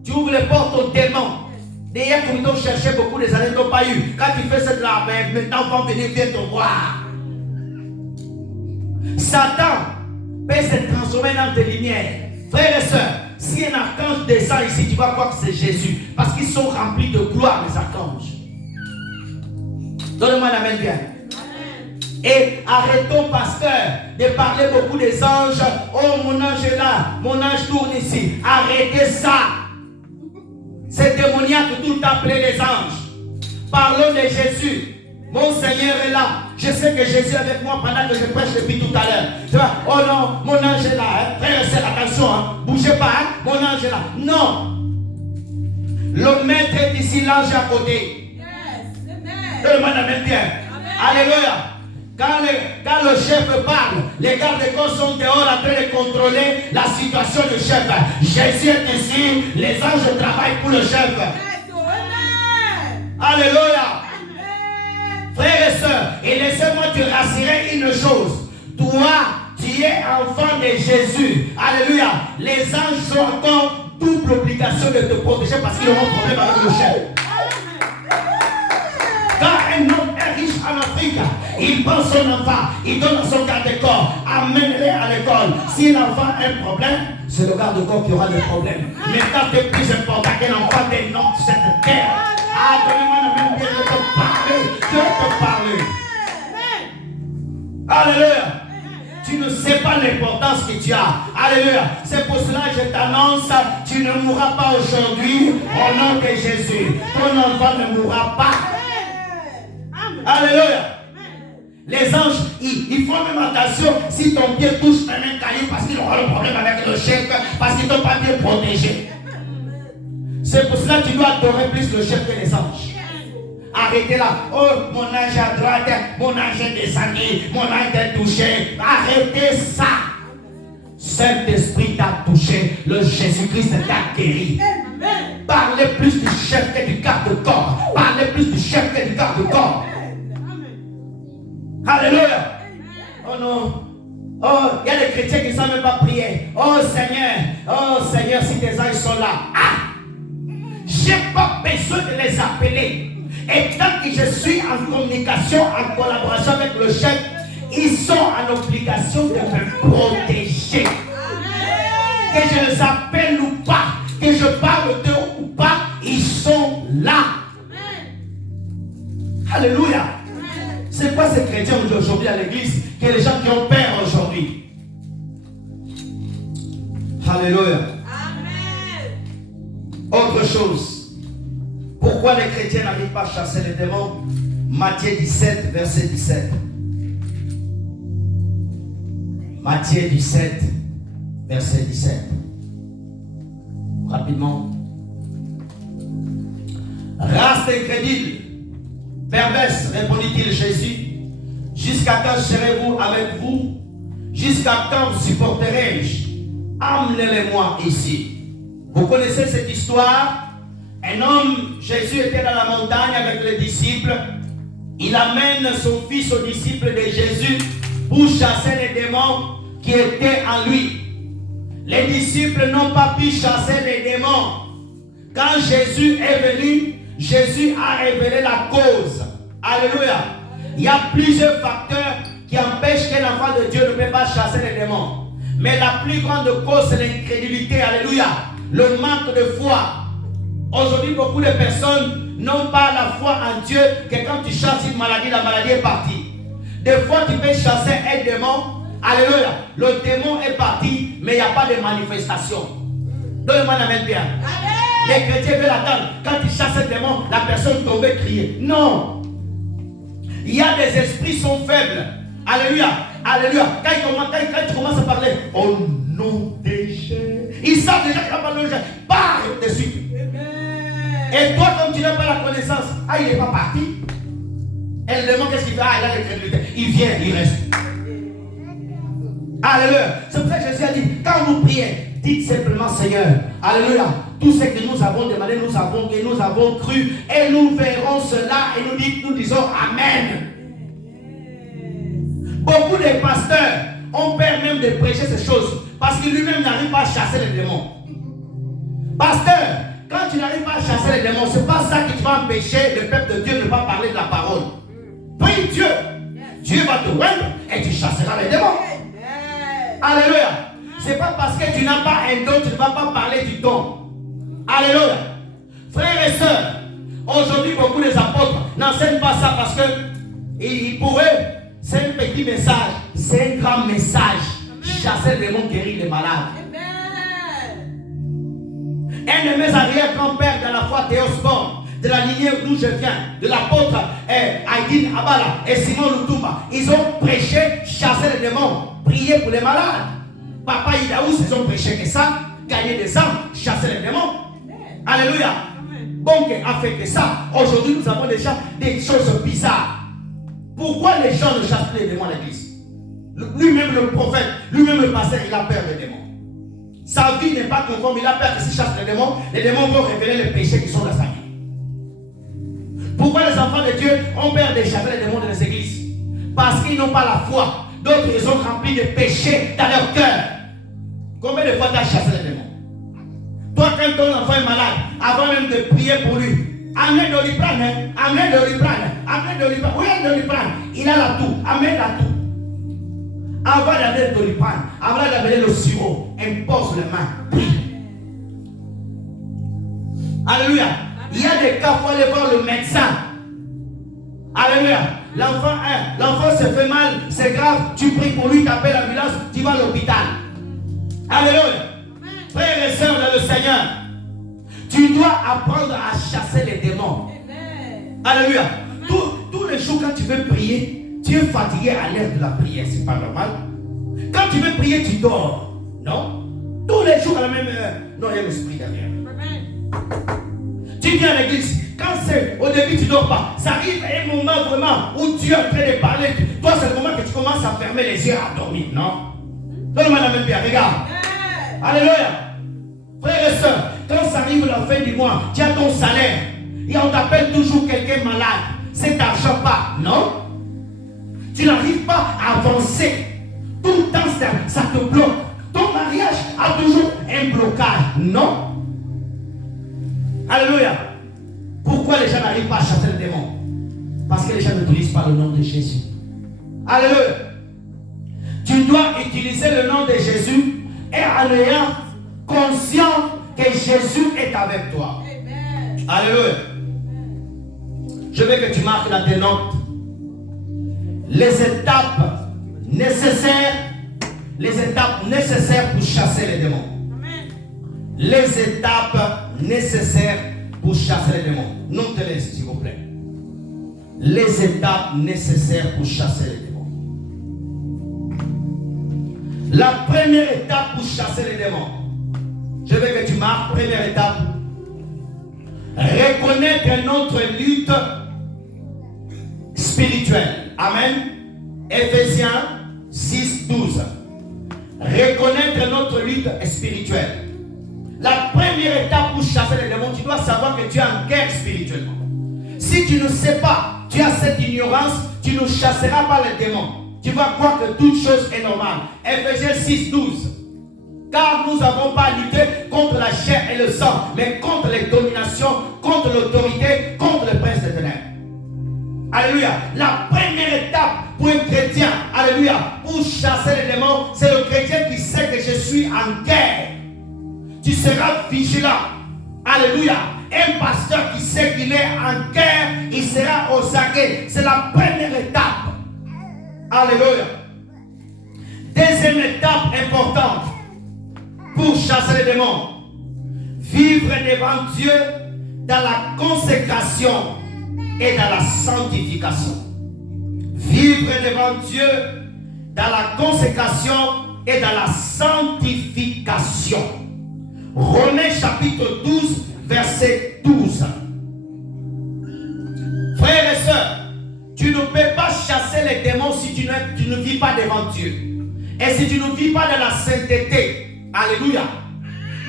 Tu ouvres les portes au démon. D'ailleurs, comme ils t'ont cherché beaucoup des années, ils n'ont pas eu. Quand tu fais cette là, maintenant, on va venir, viens te voir. Satan peut se transformer dans tes lumières. Frères et sœurs, si un archange descend ici, tu vas croire que c'est Jésus. Parce qu'ils sont remplis de gloire, les archanges. Donne-moi la main bien. Et arrêtons, pasteur, de parler beaucoup des anges. Oh, mon ange est là, mon ange tourne ici. Arrêtez ça. C'est démoniaque tout appeler les anges. Parlons de Jésus. Mon Seigneur est là. Je sais que Jésus est avec moi pendant que je prêche depuis tout à l'heure. Tu vois, oh non, mon ange est là. Hein. Frère et sœur, attention, hein. Bougez pas, hein. Mon ange est là. Non. Le maître est ici, l'ange est à côté. Donne-moi la main bien. Alléluia. Quand le chef parle, les gardes-côtes sont dehors en train de contrôler la situation du chef. Jésus est ici, les anges travaillent pour le chef. Alléluia. Frères et sœurs, et laissez-moi te rassurer une chose. Toi, tu es enfant de Jésus. Alléluia. Les anges ont encore double obligation de te protéger parce qu'ils auront un problème avec le chef. Quand un homme est riche en Afrique, il prend son enfant, il donne à son garde-corps, amène-le à l'école. Si l'enfant a un problème, c'est le garde-corps qui aura des problèmes. Mais quand tu es plus important qu'un enfant des noms de cette terre, donnez-moi la même bien, je vais te parler. Je vais te parler. Alléluia. Tu ne sais pas l'importance que tu as. Alléluia. C'est pour cela que je t'annonce, tu ne mourras pas aujourd'hui au nom de Jésus. Ton enfant ne mourra pas. Alléluia. Les anges, ils font même attention si ton pied touche un caillou parce qu'ils auront le problème avec le chef, parce qu'ils ne t'ont pas bien protégé. C'est pour cela que tu dois adorer plus le chef que les anges. Arrêtez là. Oh, mon ange à droite, mon ange est descendu, mon ange est touché. Arrêtez ça. Saint-Esprit t'a touché, le Jésus-Christ t'a guéri. Parlez plus du chef que du garde-corps. Parlez plus du chef que du garde-corps. Alléluia. Oh non. Oh, il y a des chrétiens qui ne savent même pas prier. Oh Seigneur, si tes anges sont là. Je n'ai pas besoin de les appeler. Et tant que je suis en communication, en collaboration avec le chef, ils sont en obligation de me protéger. Que je les appelle ou pas, que je parle d'eux ou pas, ils sont là. Alléluia. C'est quoi ces chrétiens aujourd'hui à l'église? Que les gens qui ont peur aujourd'hui. Alléluia. Amen. Autre chose. Pourquoi les chrétiens n'arrivent pas à chasser les démons? Matthieu 17, verset 17. Matthieu 17, verset 17. Rapidement. Race d'incrédules, perverse, répondit-il Jésus, jusqu'à quand serez-vous avec vous? Jusqu'à quand vous supporterai-je? Amenez-les-moi ici. Vous connaissez cette histoire? Un homme, Jésus était dans la montagne avec les disciples. Il amène son fils aux disciples de Jésus pour chasser les démons qui étaient en lui. Les disciples n'ont pas pu chasser les démons. Quand Jésus est venu, Jésus a révélé la cause. Alléluia. Il y a plusieurs facteurs qui empêchent qu'un enfant de Dieu ne peut pas chasser les démons. Mais la plus grande cause, c'est l'incrédulité. Alléluia. Le manque de foi. Aujourd'hui, beaucoup de personnes n'ont pas la foi en Dieu que quand tu chasses une maladie, la maladie est partie. Des fois, tu peux chasser un démon. Alléluia. Le démon est parti, mais il n'y a pas de manifestation. Donne-moi la main bien. Les chrétiens veulent attendre. Quand tu chasses un démon, la personne tombe et crie. Non. Il y a des esprits qui sont faibles. Alléluia. Alléluia. Quand tu commences à parler, au nom des Jésus, ils savent déjà qu'il va parler de Jésus. Parle de suite. Et toi, comme tu n'as pas la connaissance, il n'est pas parti. Elle demande qu'est-ce qu'il fait. Il a l'incrédulité. Il vient, il reste. Alléluia. C'est pour ça que Jésus a dit, quand vous priez, dites simplement Seigneur. Alléluia. Tout ce que nous avons demandé, nous avons cru. Et nous verrons cela et nous disons Amen. Beaucoup de pasteurs ont peur même de prêcher ces choses parce qu'il lui-même n'arrive pas à chasser les démons. Pasteur, quand tu n'arrives pas à chasser les démons, ce n'est pas ça qui te va empêcher le peuple de Dieu de ne pas parler de la parole. Prie Dieu. Dieu va te rendre et tu chasseras les démons. Alléluia. Ce n'est pas parce que tu n'as pas un don, tu ne vas pas parler du don. Alléluia. Frères et sœurs, aujourd'hui beaucoup des apôtres n'enseignent pas ça parce que pour eux, c'est un petit message, c'est un grand message. Chasser les démons, guérir les malades. Un de mes arrière-grands-pères de la foi Théosphore, de la lignée d'où je viens, de l'apôtre Aïdine Abala et Simon Lutumba, ils ont prêché chasser les démons, prier pour les malades. Papa Idaous, ils ont prêché que ça, gagner des âmes, chasser les démons. Alléluia. Bon, a fait que ça. Aujourd'hui, nous avons déjà des choses bizarres. Pourquoi les gens ne chassent plus les démons à l'église? Lui-même le prophète, lui-même le pasteur, il a peur des démons. Sa vie n'est pas conforme, il a peur que s'il chasse les démons vont révéler les péchés qui sont dans sa vie. Pourquoi les enfants de Dieu ont peur de chasser les démons dans les églises? Parce qu'ils n'ont pas la foi. D'autres, ils sont remplis de péchés dans leur cœur. Combien de fois tu as chassé les démons? Toi, quand ton enfant est malade, avant même de prier pour lui, amenez de lui prendre, amenez de lui prendre, amenez de lui prendre. Oui, de lui prendre. Il a la toux, amenez la toux. Avant d'aller de lui prendre, avant d'amener le sirop, impose les mains, prie. Alléluia. Il y a des cas, il faut aller voir le médecin. Alléluia. L'enfant se fait mal, c'est grave, tu pries pour lui, tu appelles l'ambulance, tu vas à l'hôpital. Alléluia. Frères et sœurs dans le Seigneur, tu dois apprendre à chasser les démons. Alléluia. Tous les jours quand tu veux prier, tu es fatigué à l'heure de la prière, c'est pas normal. Quand tu veux prier, tu dors. Non? Tous les jours à la même heure. Non, il y a l'esprit derrière. Tu viens à l'église. Quand c'est au début, tu ne dors pas. Ça arrive à un moment vraiment où Dieu est en train de parler. Toi, c'est le moment que tu commences à fermer les yeux, à dormir, non? Donne-moi la même pierre, regarde. Alléluia. Frères et sœurs, quand ça arrive la fin du mois, tu as ton salaire. Et on t'appelle toujours quelqu'un malade. Cet argent pas, non? Tu n'arrives pas à avancer. Tout le temps, ça te bloque. Ton mariage a toujours un blocage, non? Alléluia. Pourquoi les gens n'arrivent pas à chasser les démons? Parce que les gens n'utilisent pas le nom de Jésus. Alléluia. Tu dois utiliser le nom de Jésus et en ayant conscience que Jésus est avec toi. Amen. Alléluia. Je veux que tu marques dans tes notes les étapes nécessaires pour chasser les démons. Amen. Les étapes nécessaires pour chasser les démons. Notez-les s'il vous plaît. Les étapes nécessaires pour chasser les démons. La première étape pour chasser les démons. Je veux que tu marques, première étape. Reconnaître notre lutte spirituelle. Amen. Éphésiens 6, 12. Reconnaître notre lutte spirituelle. La première étape pour chasser les démons, tu dois savoir que tu es en guerre spirituellement. Si tu ne sais pas, tu as cette ignorance, tu ne chasseras pas les démons. Tu vas croire que toute chose est normale. Éphésiens 6, 12. Car nous n'avons pas à lutter contre la chair et le sang, mais contre les dominations, contre l'autorité, contre le prince des ténèbres. Alléluia. La première étape pour un chrétien, alléluia, pour chasser les démons, c'est le chrétien qui sait que je suis en guerre. Tu seras vigilant. Alléluia. Un pasteur qui sait qu'il est en guerre, il sera aux aguets. C'est la première étape. Alléluia. Deuxième étape importante pour chasser les démons. Vivre devant Dieu dans la consécration et dans la sanctification. Vivre devant Dieu dans la consécration et dans la sanctification. Romains chapitre 12, verset 12. Frères et sœurs, tu ne peux pas chasser les démons si tu ne vis pas devant Dieu. Et si tu ne vis pas dans la sainteté. Alléluia.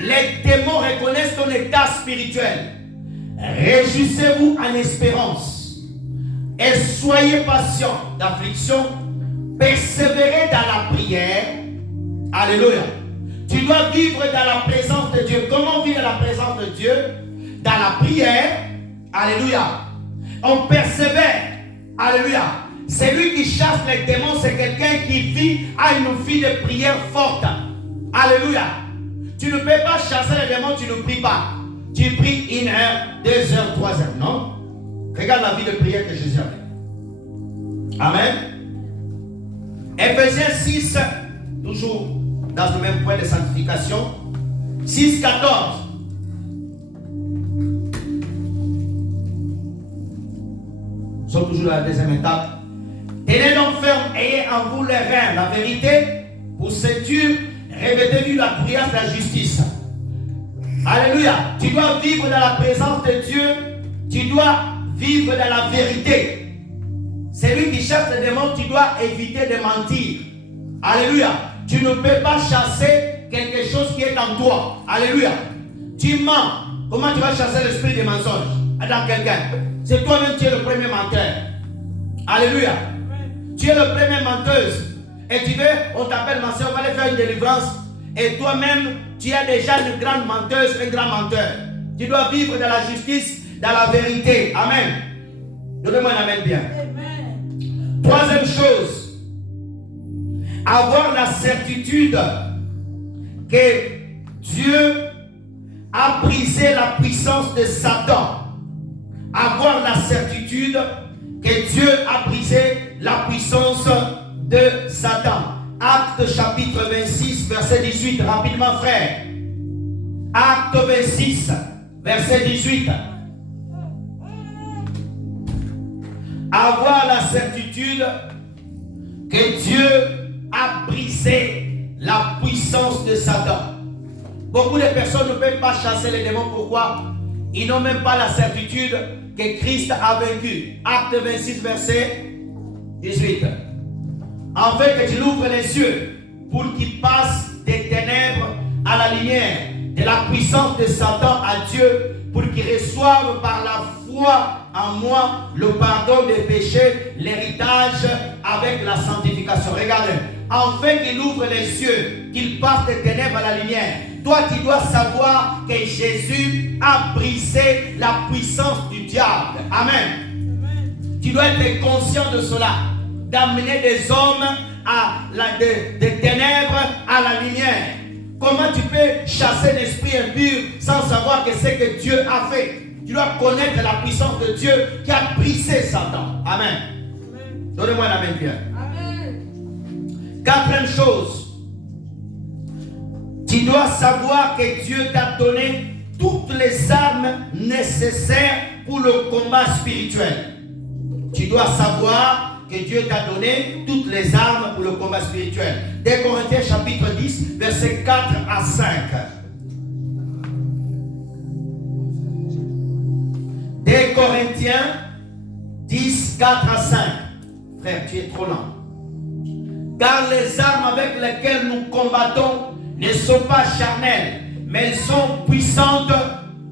Les démons reconnaissent ton état spirituel. Réjouissez-vous en espérance. Et soyez patients d'affliction. Persévérez dans la prière. Alléluia. Tu dois vivre dans la présence de Dieu. Comment vivre dans la présence de Dieu? Dans la prière. Alléluia. On persévère. Alléluia. Celui qui chasse les démons, c'est quelqu'un qui vit à une vie de prière forte. Alléluia. Tu ne peux pas chasser les démons, tu ne pries pas. Tu pries 1 heure, 2 heures, 3 heures, non? Regarde la vie de prière que Jésus avait. Amen. Éphésiens 6, toujours dans le même point de sanctification. 6, 14. Nous sommes toujours dans la deuxième étape. Tenez donc ferme, ayez en vous les reins, la vérité, pour ceinture, revêtez-vous la prière de la justice. Alléluia. Tu dois vivre dans la présence de Dieu. Tu dois vivre dans la vérité. Celui qui chasse les démons, tu dois éviter de mentir. Alléluia. Tu ne peux pas chasser quelque chose qui est en toi. Alléluia. Tu mens. Comment tu vas chasser l'esprit des mensonges dans quelqu'un? C'est toi-même qui es le premier menteur. Alléluia. Tu es le premier menteuse. Et tu veux, on t'appelle ma soeur, on va aller faire une délivrance. Et toi-même, tu es déjà une grande menteuse, un grand menteur. Tu dois vivre dans la justice, dans la vérité. Amen. Donnez-moi un amen bien. Amen. Troisième chose, avoir la certitude que Dieu a brisé la puissance de Satan. Avoir la certitude que Dieu a brisé la puissance de Satan. Acte chapitre 26, verset 18. Rapidement, frère. Acte 26, verset 18. Avoir la certitude que Dieu a brisé la puissance de Satan. Beaucoup de personnes ne peuvent pas chasser les démons. Pourquoi? Ils n'ont même pas la certitude que Christ a vaincu. Acte 26, verset 18. En fait, que tu ouvres les yeux pour qu'ils passent des ténèbres à la lumière, de la puissance de Satan à Dieu, pour qu'ils reçoivent par la foi en moi le pardon des péchés, l'héritage avec la sanctification. Regardez, enfin qu'il ouvre les yeux, qu'il passe des ténèbres à la lumière. Toi, tu dois savoir que Jésus a brisé la puissance du diable. Amen. Tu dois être conscient de cela, d'amener des hommes des ténèbres à la lumière. Comment tu peux chasser l'esprit impur sans savoir que c'est que Dieu a fait? Tu dois connaître la puissance de Dieu qui a brisé Satan. Amen. Donnez-moi la main bien. Amen. Quatrième chose, tu dois savoir que Dieu t'a donné toutes les armes nécessaires pour le combat spirituel. Tu dois savoir que Dieu t'a donné toutes les armes pour le combat spirituel. 2 Corinthiens chapitre 10, versets 4 à 5. 2 Corinthiens 10, 4 à 5. Frère, tu es trop lent. Car les armes avec lesquelles nous combattons ne sont pas charnelles, mais elles sont puissantes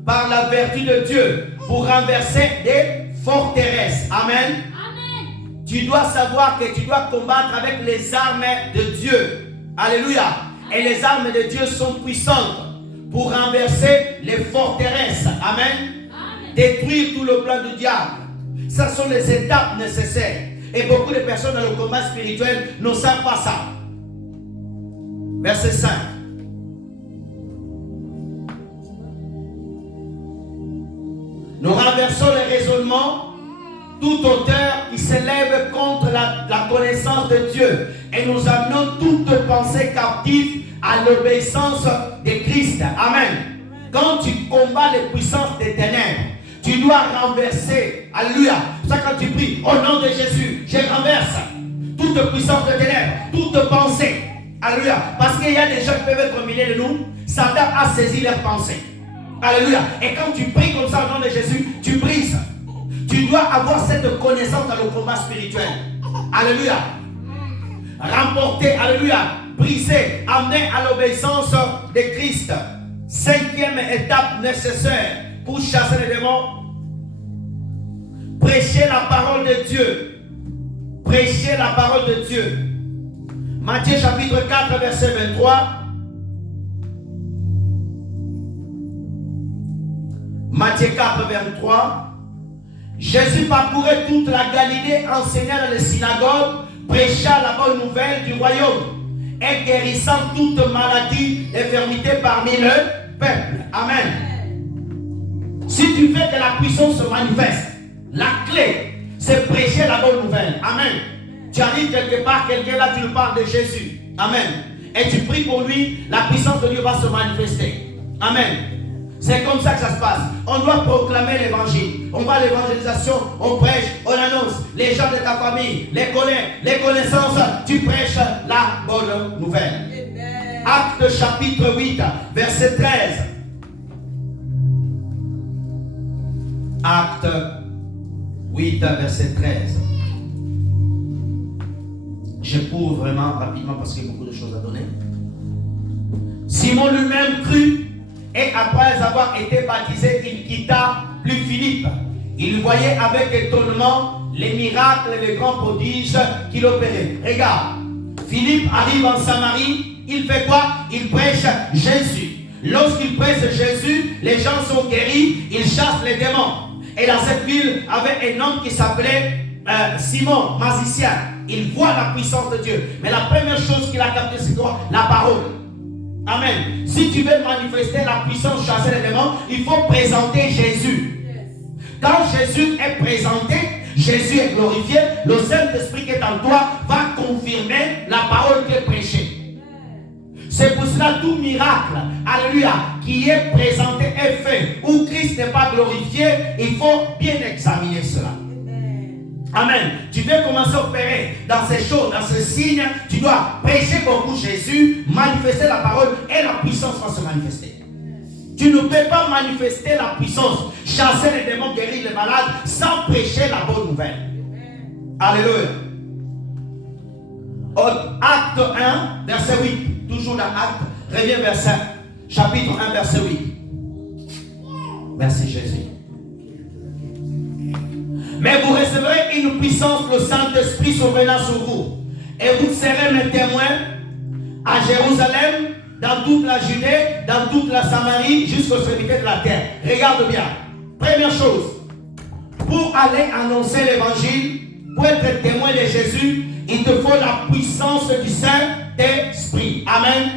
par la vertu de Dieu pour renverser des forteresses. Amen. Amen. Tu dois savoir que tu dois combattre avec les armes de Dieu. Alléluia. Et les armes de Dieu sont puissantes pour renverser les forteresses. Amen. Détruire tout le plan du diable. Ce sont les étapes nécessaires. Et beaucoup de personnes dans le combat spirituel ne savent pas ça. Verset 5. Nous renversons les raisonnements, toute hauteur qui s'élève contre la connaissance de Dieu. Et nous amenons toute pensée captive à l'obéissance de Christ. Amen. Quand tu combats les puissances des ténèbres, tu dois renverser. Alléluia. C'est ça, quand tu pries au nom de Jésus, je renverse toute puissance de ténèbres, toute pensée. Alléluia. Parce qu'il y a des gens qui peuvent être au milieu de nous. Satan a saisi leurs pensées. Alléluia. Et quand tu pries comme ça au nom de Jésus, tu brises. Tu dois avoir cette connaissance dans le combat spirituel. Alléluia. Remporter. Alléluia. Briser. Amener à l'obéissance de Christ. Cinquième étape nécessaire pour chasser les démons. Prêcher la parole de Dieu. Prêcher la parole de Dieu. Matthieu chapitre 4 verset 23. Matthieu 4 23. Jésus parcourait toute la Galilée, enseignant dans les synagogues, prêchant la bonne nouvelle du royaume et guérissant toute maladie, infirmité parmi le peuple. Amen. Si tu veux que la puissance se manifeste, la clé, c'est prêcher la bonne nouvelle. Amen. Tu arrives quelque part, quelqu'un là, tu lui parles de Jésus. Amen. Et tu pries pour lui, la puissance de Dieu va se manifester. Amen. C'est comme ça que ça se passe. On doit proclamer l'évangile. On va à l'évangélisation, on prêche, on annonce. Les gens de ta famille, les connaissances, tu prêches la bonne nouvelle. Amen. Acte chapitre 8, verset 13. Acte 8, verset 13. Je cours vraiment rapidement parce qu'il y a beaucoup de choses à donner. Simon lui-même crut et après avoir été baptisé, il quitta plus Philippe. Il voyait avec étonnement les miracles et les grands prodiges qu'il opérait. Regarde, Philippe arrive en Samarie, il fait quoi? Il prêche Jésus. Lorsqu'il prêche Jésus, les gens sont guéris, ils chassent les démons. Et dans cette ville, avait un homme qui s'appelait Simon, magicien. Il voit la puissance de Dieu. Mais la première chose qu'il a captée, c'est quoi? La parole. Amen. Si tu veux manifester la puissance, chasser les démons, il faut présenter Jésus. Quand Jésus est présenté, Jésus est glorifié, le Saint-Esprit qui est en toi va confirmer la parole qui est prêchée. C'est pour cela tout miracle, alléluia, qui est présenté et fait, où Christ n'est pas glorifié, il faut bien examiner cela. Amen. Tu veux commencer à opérer dans ces choses, dans ces signes, tu dois prêcher beaucoup Jésus, manifester la parole et la puissance va se manifester. Tu ne peux pas manifester la puissance, chasser les démons, guérir les malades sans prêcher la bonne nouvelle. Alléluia. Acte 1, verset 8. Toujours dans Acte, reviens verset, chapitre 1, verset 8. Merci Jésus. Mais vous recevrez une puissance, le Saint-Esprit survenant sur vous. Et vous serez mes témoins à Jérusalem, dans toute la Judée, dans toute la Samarie, jusqu'aux extrémités de la terre. Regarde bien. Première chose, pour aller annoncer l'évangile, pour être témoin de Jésus, il te faut la puissance du Saint-Esprit. Amen.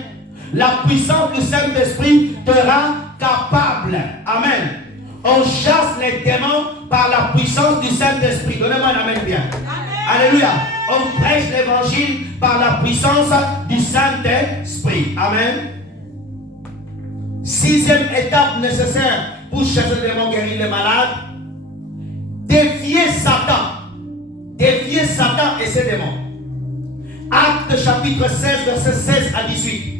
La puissance du Saint-Esprit te rend capable. Amen. On chasse les démons par la puissance du Saint-Esprit. Donnez-moi un amen bien. Amen. Alléluia. On prêche l'évangile par la puissance du Saint-Esprit. Amen. Sixième étape nécessaire pour chasser les démons, guérir les malades. Défier Satan. Défier Satan et ses démons. Acte chapitre 16, verset 16 à 18.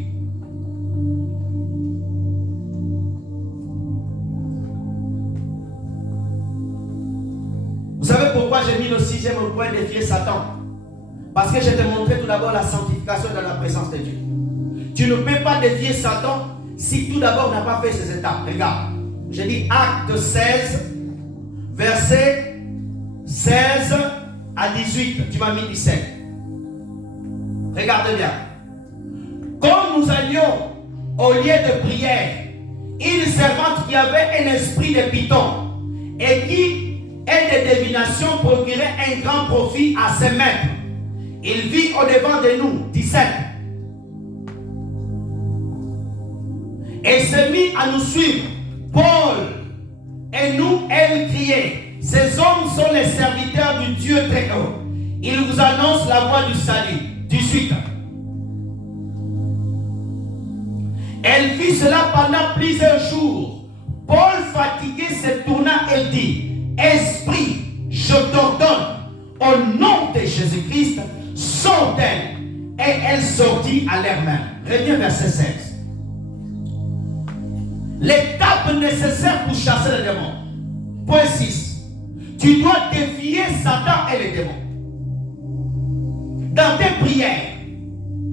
Vous savez pourquoi j'ai mis le sixième point, défier Satan? Parce que je t'ai montré tout d'abord la sanctification dans la présence de Dieu. Tu ne peux pas défier Satan si tout d'abord on n'a pas fait ces étapes. Regarde, j'ai dit Acte 16, verset 16 à 18. Tu m'as mis 17. Regardez bien. Quand nous allions au lieu de prière, une servante qui avait un esprit de python et qui et des divinations procuraient un grand profit à ses maîtres. Il vit au-devant de nous, 17. Et se mit à nous suivre. Paul et nous, elle criait, ces hommes sont les serviteurs du Dieu très haut. Ils vous annoncent la voie du salut. 18. Elle fit cela pendant plusieurs jours. Paul, fatigué, se tourna et dit, Esprit, je t'ordonne, au nom de Jésus-Christ, sort-elle. Et elle sortit à l'air même. Reviens verset 16. L'étape nécessaire pour chasser les démons. Point 6. Tu dois défier Satan et les démons. Dans tes prières,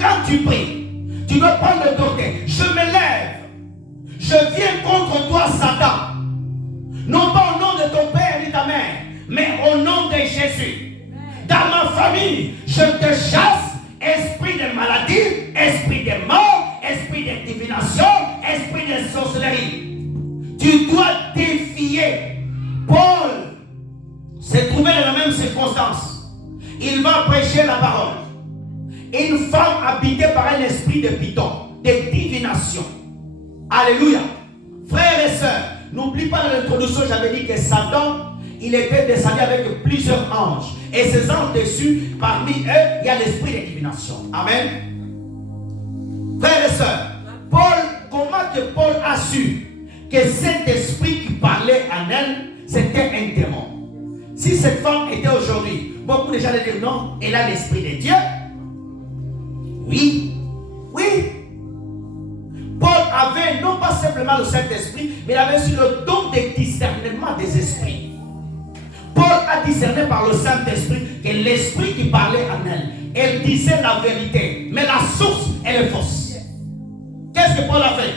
quand tu pries, tu dois prendre l'autorité. Je me lève. Je viens contre toi, Satan. Non pas au nom de ton père ni ta mère, mais au nom de Jésus. Dans ma famille, je te chasse, esprit de maladie, esprit de mort, esprit de divination, esprit de sorcellerie. Tu dois défier. Paul s'est trouvé dans la même circonstance. Il va prêcher la parole. Une femme habitée par un esprit de python, de divination. Alléluia. Frères et sœurs, n'oublie pas dans l'introduction, j'avais dit que Satan, il était descendu avec plusieurs anges. Et ces anges dessus, parmi eux, il y a l'esprit de divination. Amen. Frères et sœurs, comment que Paul a su que cet esprit qui parlait en elle, c'était un démon? Si cette femme était aujourd'hui, beaucoup de gens allaient dire non, elle a l'esprit de Dieu. Oui, oui. Paul avait non pas simplement le Saint-Esprit, mais il avait aussi le don de discernement des esprits. Paul a discerné par le Saint-Esprit que l'esprit qui parlait en elle elle disait la vérité, mais la source, elle est fausse. Qu'est-ce que Paul a fait?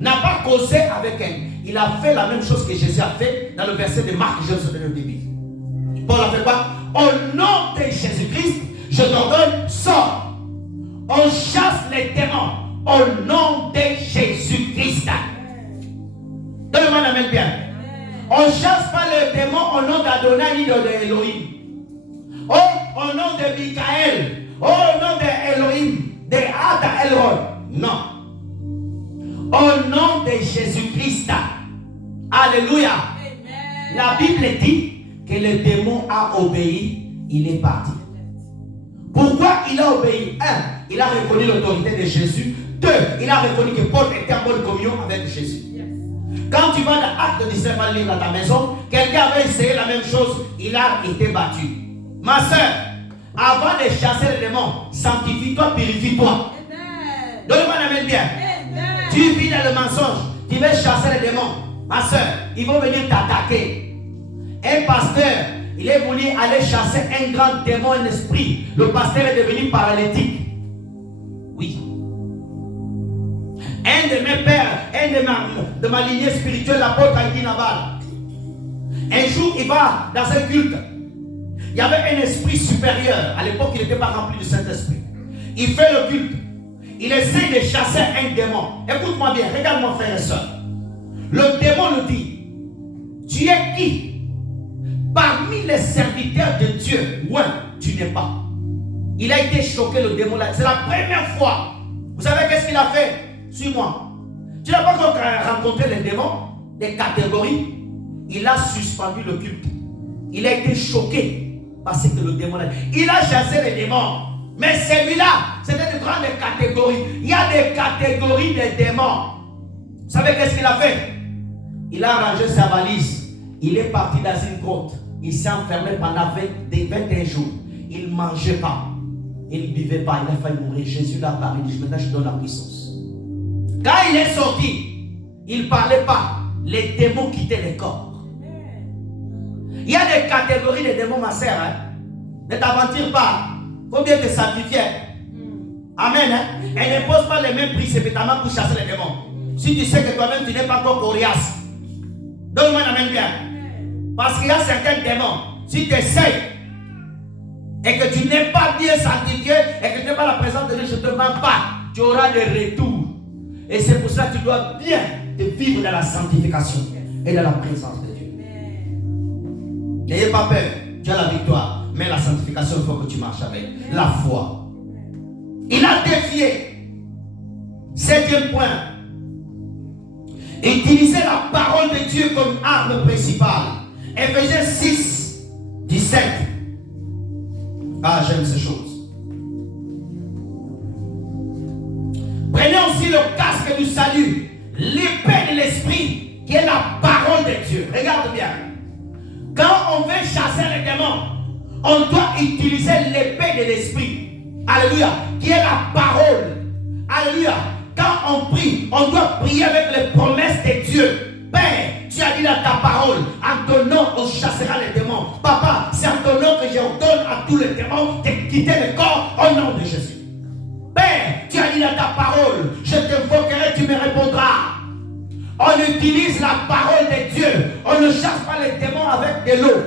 N'a pas causé avec elle. Il a fait la même chose que Jésus a fait dans le verset de Marc que je vous ai donné au début. Paul a fait quoi? Au nom de Jésus-Christ, je t'ordonne, sors. On chasse les démons au nom de Jésus-Christ. Donne-moi la main bien. On ne chasse pas les démons au nom d'Adonai ni d'Elohim. Oh, au nom de Michael. Oh, au nom d'Elohim. De Ada Elroy. Non. Au nom de Jésus-Christ. Alléluia. Amen. La Bible dit que le démon a obéi, il est parti. Pourquoi il a obéi? 1. Il a reconnu l'autorité de Jésus. 2. Il a reconnu que Paul était en bonne communion avec Jésus. Quand tu vas dans Acte 17, va lire dans ta maison, quelqu'un avait essayé la même chose, il a été battu. Ma soeur, avant de chasser les démons, sanctifie-toi, purifie-toi. Donne-moi la main bien. Amen. Tu vis dans le mensonge, tu veux chasser les démons. Ma soeur, ils vont venir t'attaquer. Un pasteur, il est venu aller chasser un grand démon, un esprit. Le pasteur est devenu paralytique. Oui. Un de mes pères, de ma lignée spirituelle, l'apôtre Heidi Nabal. Un jour, il va dans un culte. Il y avait un esprit supérieur. À l'époque, il n'était pas rempli du Saint-Esprit. Il fait le culte. Il essaie de chasser un démon. Écoute-moi bien, regarde-moi, frère et soeur. Le démon nous dit, tu es qui? Parmi les serviteurs de Dieu, ouais, tu n'es pas. Il a été choqué, le démon là. C'est la première fois. Vous savez qu'est-ce qu'il a fait? Suis-moi. Tu n'as pas rencontré les démons, des catégories. Il a suspendu le culte. Il a été choqué parce que le démon là. Il a chassé les démons. Mais celui-là, c'était de grandes catégories. Il y a des catégories de démons. Vous savez qu'est-ce qu'il a fait? Il a rangé sa valise. Il est parti dans une grotte. Il s'est enfermé pendant 21 jours. Il ne mangeait pas. Il ne buvait pas. Il a failli mourir. Jésus l'a parlé. Il dit, maintenant je donne la puissance. Quand il est sorti, il ne parlait pas. Les démons quittaient le corps. Il y a des catégories de démons, ma sœur. Hein? Ne t'aventure pas. Il faut bien te sanctifier. Amen. Hein? Et ne pose pas les mêmes précipitamment pour chasser les démons. Si tu sais que toi-même tu n'es pas encore coriace, donne-moi la main bien. Parce qu'il y a certains démons. Si tu essaies et que tu n'es pas bien sanctifié et que tu n'es pas la présence de Dieu, je ne te mens pas. Tu auras des retours. Et c'est pour ça que tu dois bien te vivre dans la sanctification et dans la présence de Dieu. N'ayez pas peur, tu as la victoire. Mais la sanctification, il faut que tu marches avec la foi. Il a défié. 7e point. Utiliser la parole de Dieu comme arme principale. Éphésiens 6, 17. Ah, j'aime ces choses. Prenez aussi le casque du salut, l'épée de l'esprit, qui est la parole de Dieu. Regarde bien. Quand on veut chasser les démons, on doit utiliser l'épée de l'esprit. Alléluia. Qui est la parole. Alléluia. Quand on prie, on doit prier avec les promesses de Dieu. Père, tu as dit dans ta parole, en ton nom, on chassera les démons. Papa, c'est en ton nom que j'ordonne à tous les démons de quitter le corps au nom de Jésus. Père, tu as dit dans ta parole, je t'invoquerai, tu me répondras. On utilise la parole de Dieu. On ne chasse pas les démons avec de l'eau.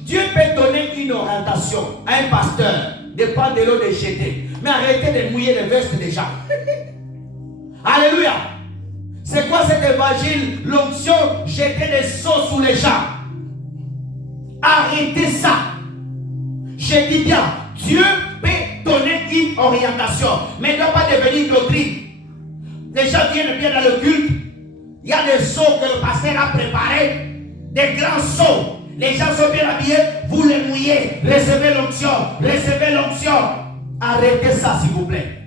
Dieu peut donner une orientation à un pasteur de prendre de l'eau de jeter. Mais arrêtez de mouiller les vestes des gens. Alléluia. C'est quoi cet évangile? L'onction, jeter des seaux sous les gens. Arrêtez ça. Je dis bien, Dieu peut donner une orientation, mais il ne doit pas devenir une doctrine. Les gens viennent bien dans le culte. Il y a des seaux que le pasteur a préparés, des grands seaux. Les gens sont bien habillés, vous les mouillez, recevez l'onction, recevez l'onction. Arrêtez ça s'il vous plaît.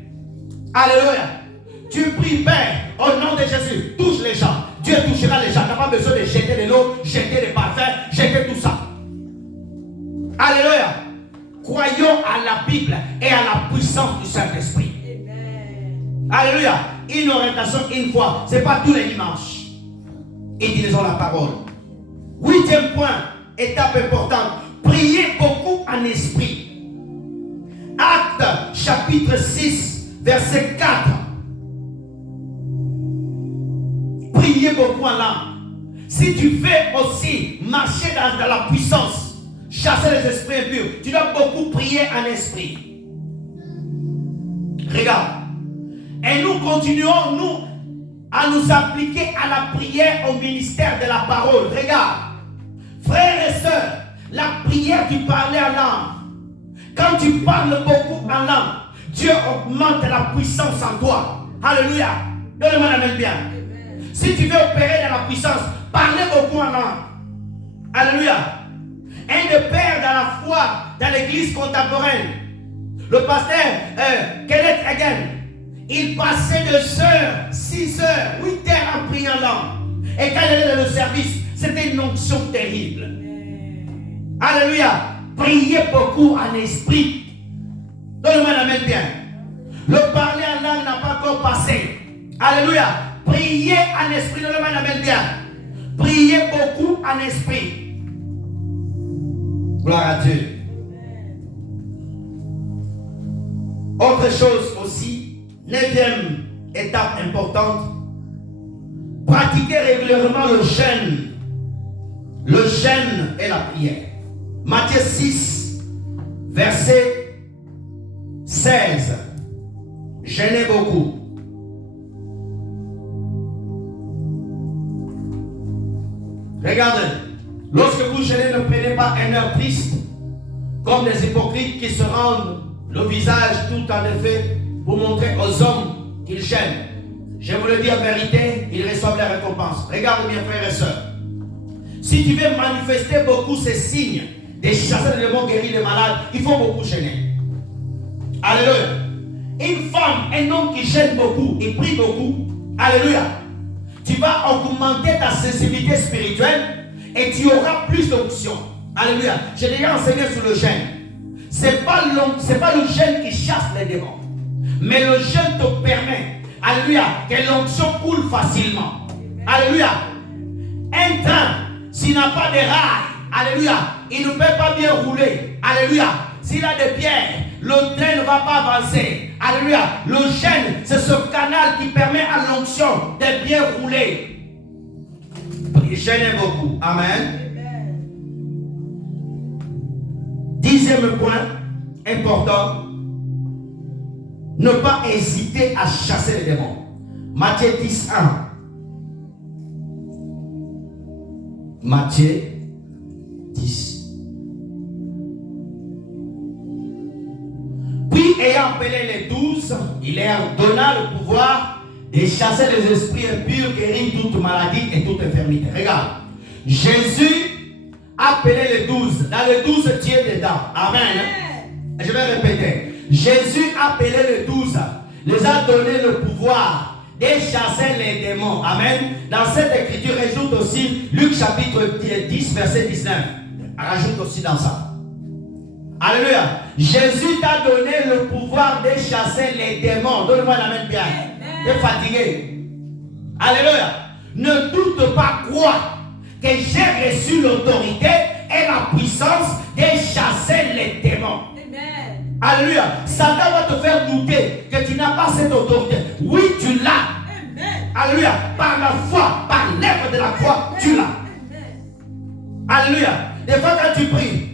Alléluia. Tu pries, Père, au nom de Jésus, touche les gens. Dieu touchera les gens. Tu n'as pas besoin de jeter de l'eau, jeter des parfums, jeter tout ça. Alléluia. Croyons à la Bible et à la puissance du Saint-Esprit. Alléluia. Une orientation une fois. Ce n'est pas tous les dimanches. Utilisons la parole. 8e point, étape importante. Priez beaucoup en esprit. verset 4. Priez beaucoup en langue. Si tu veux aussi marcher dans la puissance, chasser les esprits impurs, tu dois beaucoup prier en esprit. Regarde. Et nous continuons, nous, à nous appliquer à la prière au ministère de la parole. Regarde. Frères et sœurs, la prière, tu parlais en langue. Quand tu parles beaucoup en langue, Dieu augmente la puissance en toi. Alléluia. Donne-moi la main bien. Si tu veux opérer dans la puissance, parlez beaucoup en langue. Alléluia. Un des pères dans la foi, dans l'église contemporaine, le pasteur Kenneth Hagin, il passait 2 heures, 6 heures, 8 heures à prier en langue. Et quand il était dans le service, c'était une onction terrible. Alléluia. Priez beaucoup en esprit. Donne-moi la main bien. Le parler en langue n'a pas encore passé. Alléluia. Priez en esprit. Donne-moi la main bien. Priez beaucoup en esprit. Gloire à Dieu. Autre chose aussi, 9e étape importante, pratiquez régulièrement le jeûne. Le jeûne et la prière. Matthieu 6, verset 16. Jeûnez beaucoup. Regardez, lorsque vous jeûnez, ne prenez pas un air triste, comme des hypocrites qui se rendent le visage tout en effet pour montrer aux hommes qu'ils jeûnent. Je vous le dis en vérité, ils reçoivent la récompense. Regardez bien, frères et sœurs. Si tu veux manifester beaucoup ces signes, des chasseurs de démons, guérir les malades, il faut beaucoup jeûner. Alléluia. Une femme, un homme qui gêne beaucoup, il prie beaucoup. Alléluia. Tu vas augmenter ta sensibilité spirituelle et tu auras plus d'onction. Alléluia. J'ai déjà enseigné sur le jeûne. Ce n'est pas le jeûne qui chasse les démons. Mais le jeûne te permet, alléluia, que l'onction coule facilement. Alléluia. Un train, s'il n'a pas de rails, alléluia, il ne peut pas bien rouler. Alléluia. S'il a des pierres, le train ne va pas avancer. Alléluia. Le jeûne, c'est ce canal qui permet à l'onction de bien rouler. Jeûnez beaucoup. Amen. 10e point important. Ne pas hésiter à chasser les démons. Matthieu 10, 1. Matthieu 10. Puis ayant appelé les 12, il leur donna le pouvoir de chasser les esprits impurs, guérir toute maladie et toute infirmité. Regarde, Jésus a appelé les 12. Dans les 12, tu es dedans. Amen. Je vais répéter. Jésus a appelé les 12, les a donné le pouvoir de chasser les démons. Amen. Dans cette écriture, rajoute aussi Luc chapitre 10, verset 19. Rajoute aussi dans ça. Alléluia. Jésus t'a donné le pouvoir de chasser les démons. Donne-moi la main bien. Tu es fatigué. Alléluia. Ne doute pas, crois que j'ai reçu l'autorité et la puissance de chasser les démons. Amen. Alléluia. Satan va te faire douter que tu n'as pas cette autorité. Oui, tu l'as. Amen. Alléluia. Par la foi, par l'œuvre de la croix, tu l'as. Alléluia. Des fois quand tu pries,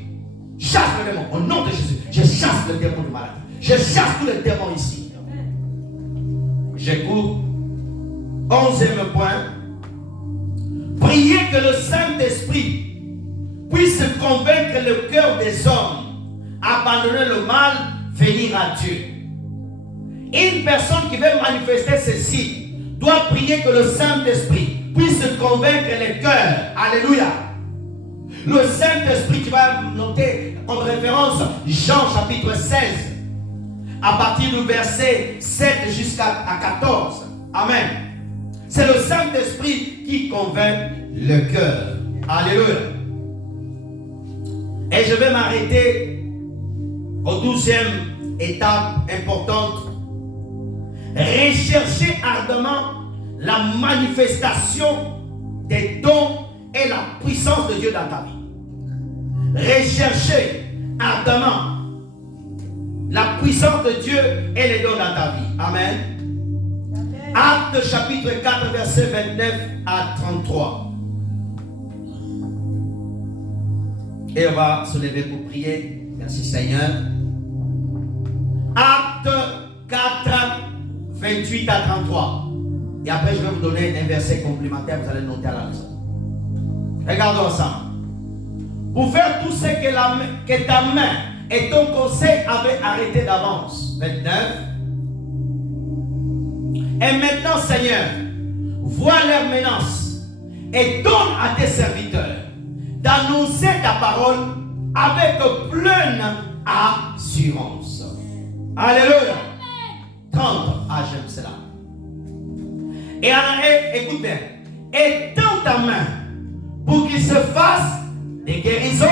chasse le démon. Au nom de Jésus, je chasse le démon du malade. Je chasse tous les démons ici. J'écoute. 11e point. Priez que le Saint-Esprit puisse convaincre le cœur des hommes, abandonner le mal, venir à Dieu. Une personne qui veut manifester ceci doit prier que le Saint-Esprit puisse convaincre les cœurs. Alléluia. Le Saint-Esprit, tu vas noter comme référence Jean chapitre 16, à partir du verset 7 jusqu'à 14. Amen. C'est le Saint-Esprit qui convainc le cœur. Alléluia. Et je vais m'arrêter au 12e étape importante. Recherchez ardemment la manifestation des dons et la puissance de Dieu dans ta vie. Recherchez ardemment la la puissance de Dieu et les dons dans ta vie. Amen. Actes chapitre 4, verset 29 à 33. Et on va se lever pour prier. Merci Seigneur. Acte 4, 28 à 33. Et après, je vais vous donner un verset complémentaire. Vous allez noter à la maison. Regardons ça. Pour faire tout ce que ta main et ton conseil avaient arrêté d'avance. 29. Et maintenant, Seigneur, vois leur menace et donne à tes serviteurs d'annoncer ta parole avec pleine assurance. Alléluia. 30. Ah, j'aime cela. Et écoute bien. Étends ta main pour qu'il se fasse des guérisons,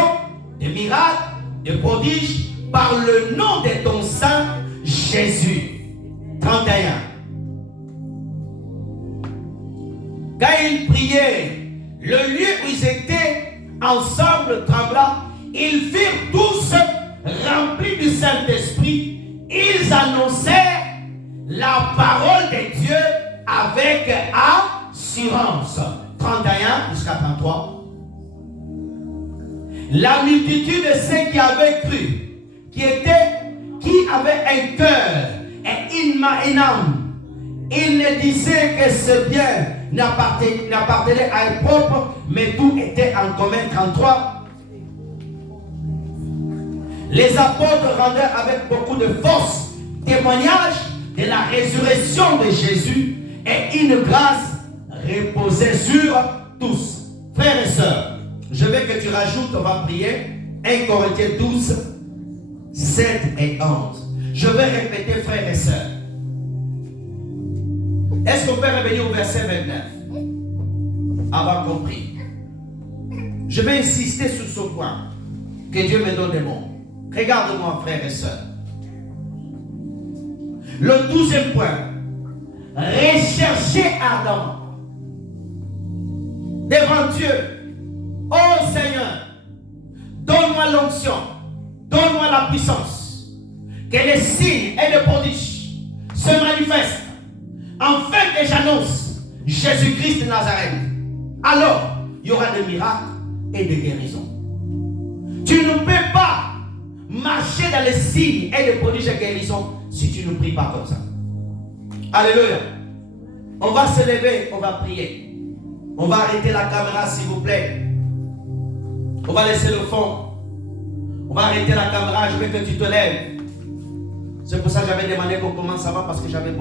des miracles, des prodiges par le nom de ton Saint Jésus. 31. Quand ils priaient, le lieu où ils étaient ensemble trembla. Ils firent tous remplis du Saint-Esprit. Ils annonçaient la parole de Dieu avec assurance. 31 jusqu'à 33. La multitude de ceux qui avaient cru, qui avaient un cœur et une âme, ils ne disaient que ce bien n'appartenait à un propre, mais tout était en commun. 33. Les apôtres rendaient avec beaucoup de force témoignage de la résurrection de Jésus et une grâce reposait sur tous. Frères et sœurs, je veux que tu rajoutes, on va prier, 1 Corinthiens 12, 7 et 11. Je vais répéter, frères et sœurs. Est-ce qu'on peut revenir au verset 29? Avoir compris. Je vais insister sur ce point. Que Dieu me donne des mots. Regarde-moi, frères et sœurs. Le 12e point. Recherchez ardemment devant Dieu. Oh Seigneur, donne-moi l'onction, donne-moi la puissance, que les signes et les prodiges se manifestent, afin que j'annonce Jésus-Christ de Nazareth. Alors, il y aura des miracles et des guérisons. Tu ne peux pas marcher dans les signes et les prodiges et guérisons si tu ne pries pas comme ça. Alléluia. On va se lever, on va prier. On va arrêter la caméra, s'il vous plaît. On va laisser le fond. On va arrêter la caméra, je veux que tu te lèves. C'est pour ça que j'avais demandé qu'on commence avant, parce que j'avais